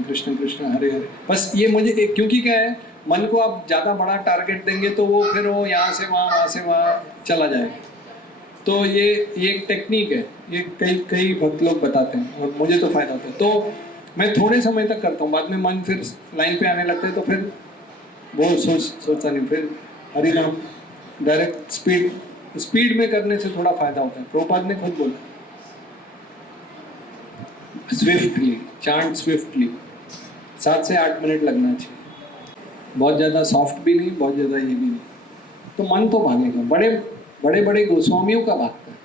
कृष्ण कृष्ण हरे हरे। बस ये मुझे क्योंकि क्या है, मन को आप ज़्यादा बड़ा टारगेट देंगे तो वो फिर वो यहाँ से वहाँ चला जाएगा। तो ये एक टेक्निक है, ये कई भक्त लोग बताते हैं और मुझे तो फायदा होता है। तो मैं थोड़े समय तक करता हूँ, बाद में मन फिर लाइन पे आने लगता है तो फिर वो सोचता नहीं, फिर हरि नाम डायरेक्ट स्पीड में करने से थोड़ा फायदा होता है। प्रभुपाद ने खुद बोला स्विफ्टली, चांट स्विफ्टली, 7 से 8 मिनट लगना चाहिए, बहुत ज़्यादा सॉफ्ट भी नहीं, बहुत ज़्यादा ये भी नहीं, तो मन तो भागेगा। बड़े गोस्वामियों का भागता है।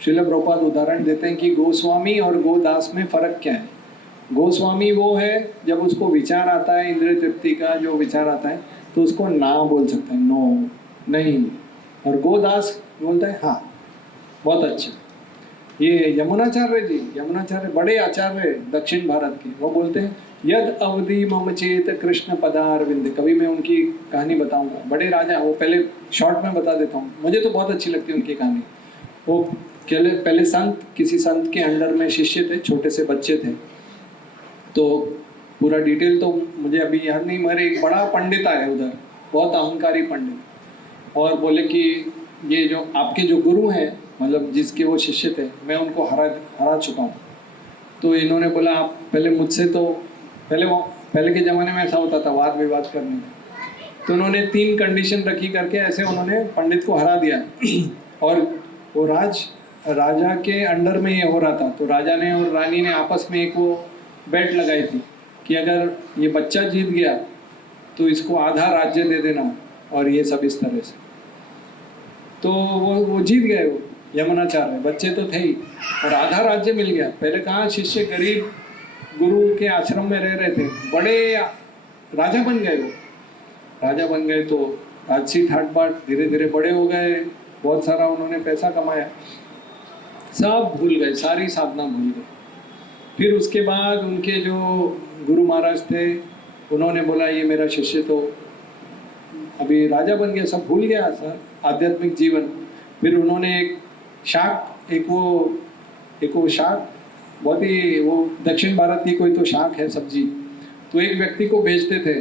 श्रील प्रभुपाद उदाहरण देते हैं कि गोस्वामी और गोदास में फर्क क्या है। गोस्वामी वो है जब उसको विचार आता है, इंद्रिय तृप्ति का जो विचार आता है तो उसको ना बोल सकता है, नो नहीं, और गोदास बोलता है हाँ बहुत अच्छा। ये यमुनाचार्य बड़े आचार्य दक्षिण भारत के, वो बोलते हैं यद अवधि मम चेत कृष्ण पदारविंद। कभी मैं उनकी कहानी बताऊंगा, बड़े राजा, वो पहले शॉर्ट में बता देता हूँ, मुझे तो बहुत अच्छी लगती है उनकी कहानी। वो पहले किसी संत के अंडर में शिष्य थे, छोटे से बच्चे थे, तो पूरा डिटेल तो मुझे अभी याद नहीं, मगर एक बड़ा पंडित आया उधर, बहुत अहंकारी पंडित, और बोले कि ये जो आपके जो गुरु हैं, मतलब जिसके वो शिष्य थे, मैं उनको हरा चुका हूँ। तो इन्होंने बोला आप पहले मुझसे, तो पहले के ज़माने में ऐसा होता था वाद विवाद करने में, तो उन्होंने 3 कंडीशन रखी करके ऐसे उन्होंने पंडित को हरा दिया। और वो राजा के अंडर में ये हो रहा था, तो राजा ने और रानी ने आपस में एक वो बेट लगाई थी कि अगर ये बच्चा जीत गया तो इसको आधा राज्य दे देना, और ये सब इस तरह से। तो वो जीत गए, वो यमुनाचार्य, बच्चे तो थे ही, और आधा राज्य मिल गया। पहले कहाँ शिष्य गरीब गुरु के आश्रम में रह रहे थे, बड़े राजा बन गए, वो राजा बन गए, तो राजसी ठाट बाट धीरे धीरे बड़े हो गए, बहुत सारा उन्होंने पैसा कमाया, सब भूल गए, सारी साधना भूल गए। फिर उसके बाद उनके जो गुरु महाराज थे, उन्होंने बोला ये मेरा शिष्य तो अभी राजा बन गया, सब भूल गया सर आध्यात्मिक जीवन। फिर उन्होंने एक वो शाक, बहुत ही वो दक्षिण भारत की कोई तो शाक है सब्जी, तो एक व्यक्ति को बेचते थे,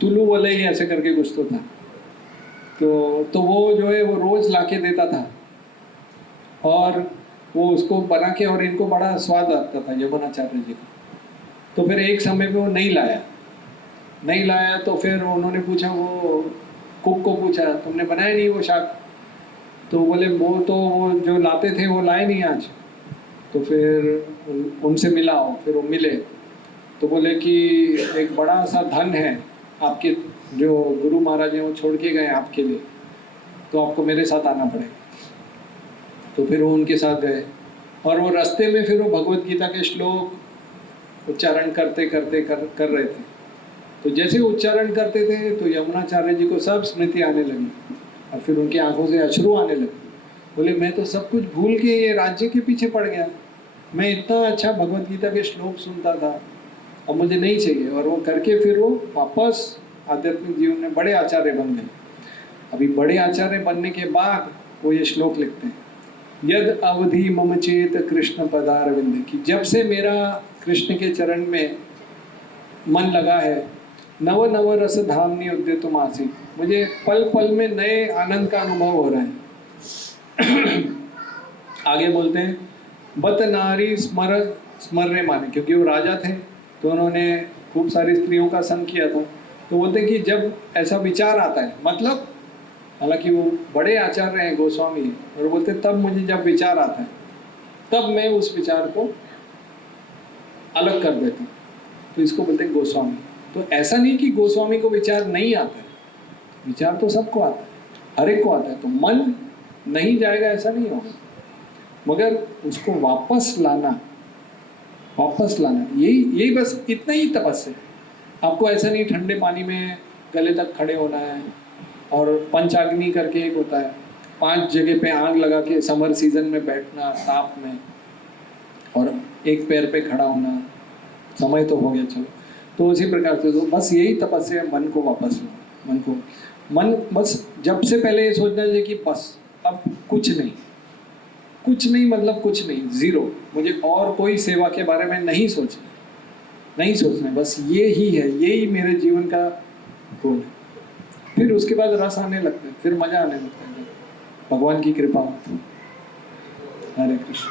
तुलू वाले ही ऐसे करके कुछ तो था, तो वो जो है वो रोज लाके देता था, और वो उसको बना के, और इनको बड़ा स्वाद आता था यमुनाचार्य जी का। तो फिर एक समय पे वो नहीं लाया, तो फिर उन्होंने पूछा, वो कुक को पूछा तुमने बनाया नहीं वो शाक, तो बोले वो जो लाते थे वो लाए नहीं आज। तो फिर उनसे मिला, फिर वो मिले, तो बोले कि एक बड़ा सा धन है आपके, जो गुरु महाराज हैं वो छोड़ के गए आपके लिए, तो आपको मेरे साथ आना पड़ेगा। तो फिर वो उनके साथ गए, और वो रास्ते में फिर वो भगवत गीता के श्लोक उच्चारण कर रहे थे। तो जैसे उच्चारण करते थे तो यमुनाचार्य जी को सब स्मृति आने लगी, और फिर उनकी आंखों से अश्रु आने लगे। बोले मैं तो सब कुछ भूल के ये राज्य के पीछे पड़ गया, मैं इतना अच्छा भगवत गीता के श्लोक सुनता था, अब मुझे नहीं चाहिए। और वो करके फिर वो वापस आध्यात्मिक जीवन में बड़े आचार्य बन गए। अभी बड़े आचार्य बनने के बाद वो ये श्लोक लिखते हैं, यद अवधि मम चेत कृष्ण पदारविंद, कि जब से मेरा कृष्ण के चरण में मन लगा है, नव नव रस धामनी उद्यतुम आसी, मुझे पल पल में नए आनंद का अनुभव हो रहा है। आगे बोलते हैं बत नारी स्मर्य माने, क्योंकि वो राजा थे तो उन्होंने खूब सारी स्त्रियों का संग किया था। तो बोलते हैं कि जब ऐसा विचार आता है, मतलब हालांकि वो बड़े आचार्य हैं गोस्वामी, और बोलते तब मुझे जब विचार आता है तब मैं उस विचार को अलग कर देता हूँ, तो इसको बोलते हैं गोस्वामी। तो ऐसा नहीं कि गोस्वामी को विचार नहीं आता है, विचार तो सबको आता है, हर एक को आता है, तो मन नहीं जाएगा ऐसा नहीं होगा, मगर उसको वापस लाना, यही बस इतना ही तपस्या है। आपको ऐसा नहीं ठंडे पानी में गले तक खड़े होना है, और पंचाग्नि करके एक होता है, 5 जगह पे आग लगा के समर सीजन में बैठना ताप में, और एक पैर पे खड़ा होना। समय तो हो गया चलो, तो उसी प्रकार से तो बस यही तपस्या है, मन को वापस लो। मन बस जब से पहले ये सोचना चाहिए कि बस अब कुछ नहीं, कुछ नहीं मतलब कुछ नहीं, जीरो। मुझे और कोई सेवा के बारे में नहीं सोचना, बस ये ही है, यही मेरे जीवन का गोल है। फिर उसके बाद रस आने लगता है, फिर मजा आने लगता है, भगवान की कृपा होती है। हरे कृष्ण।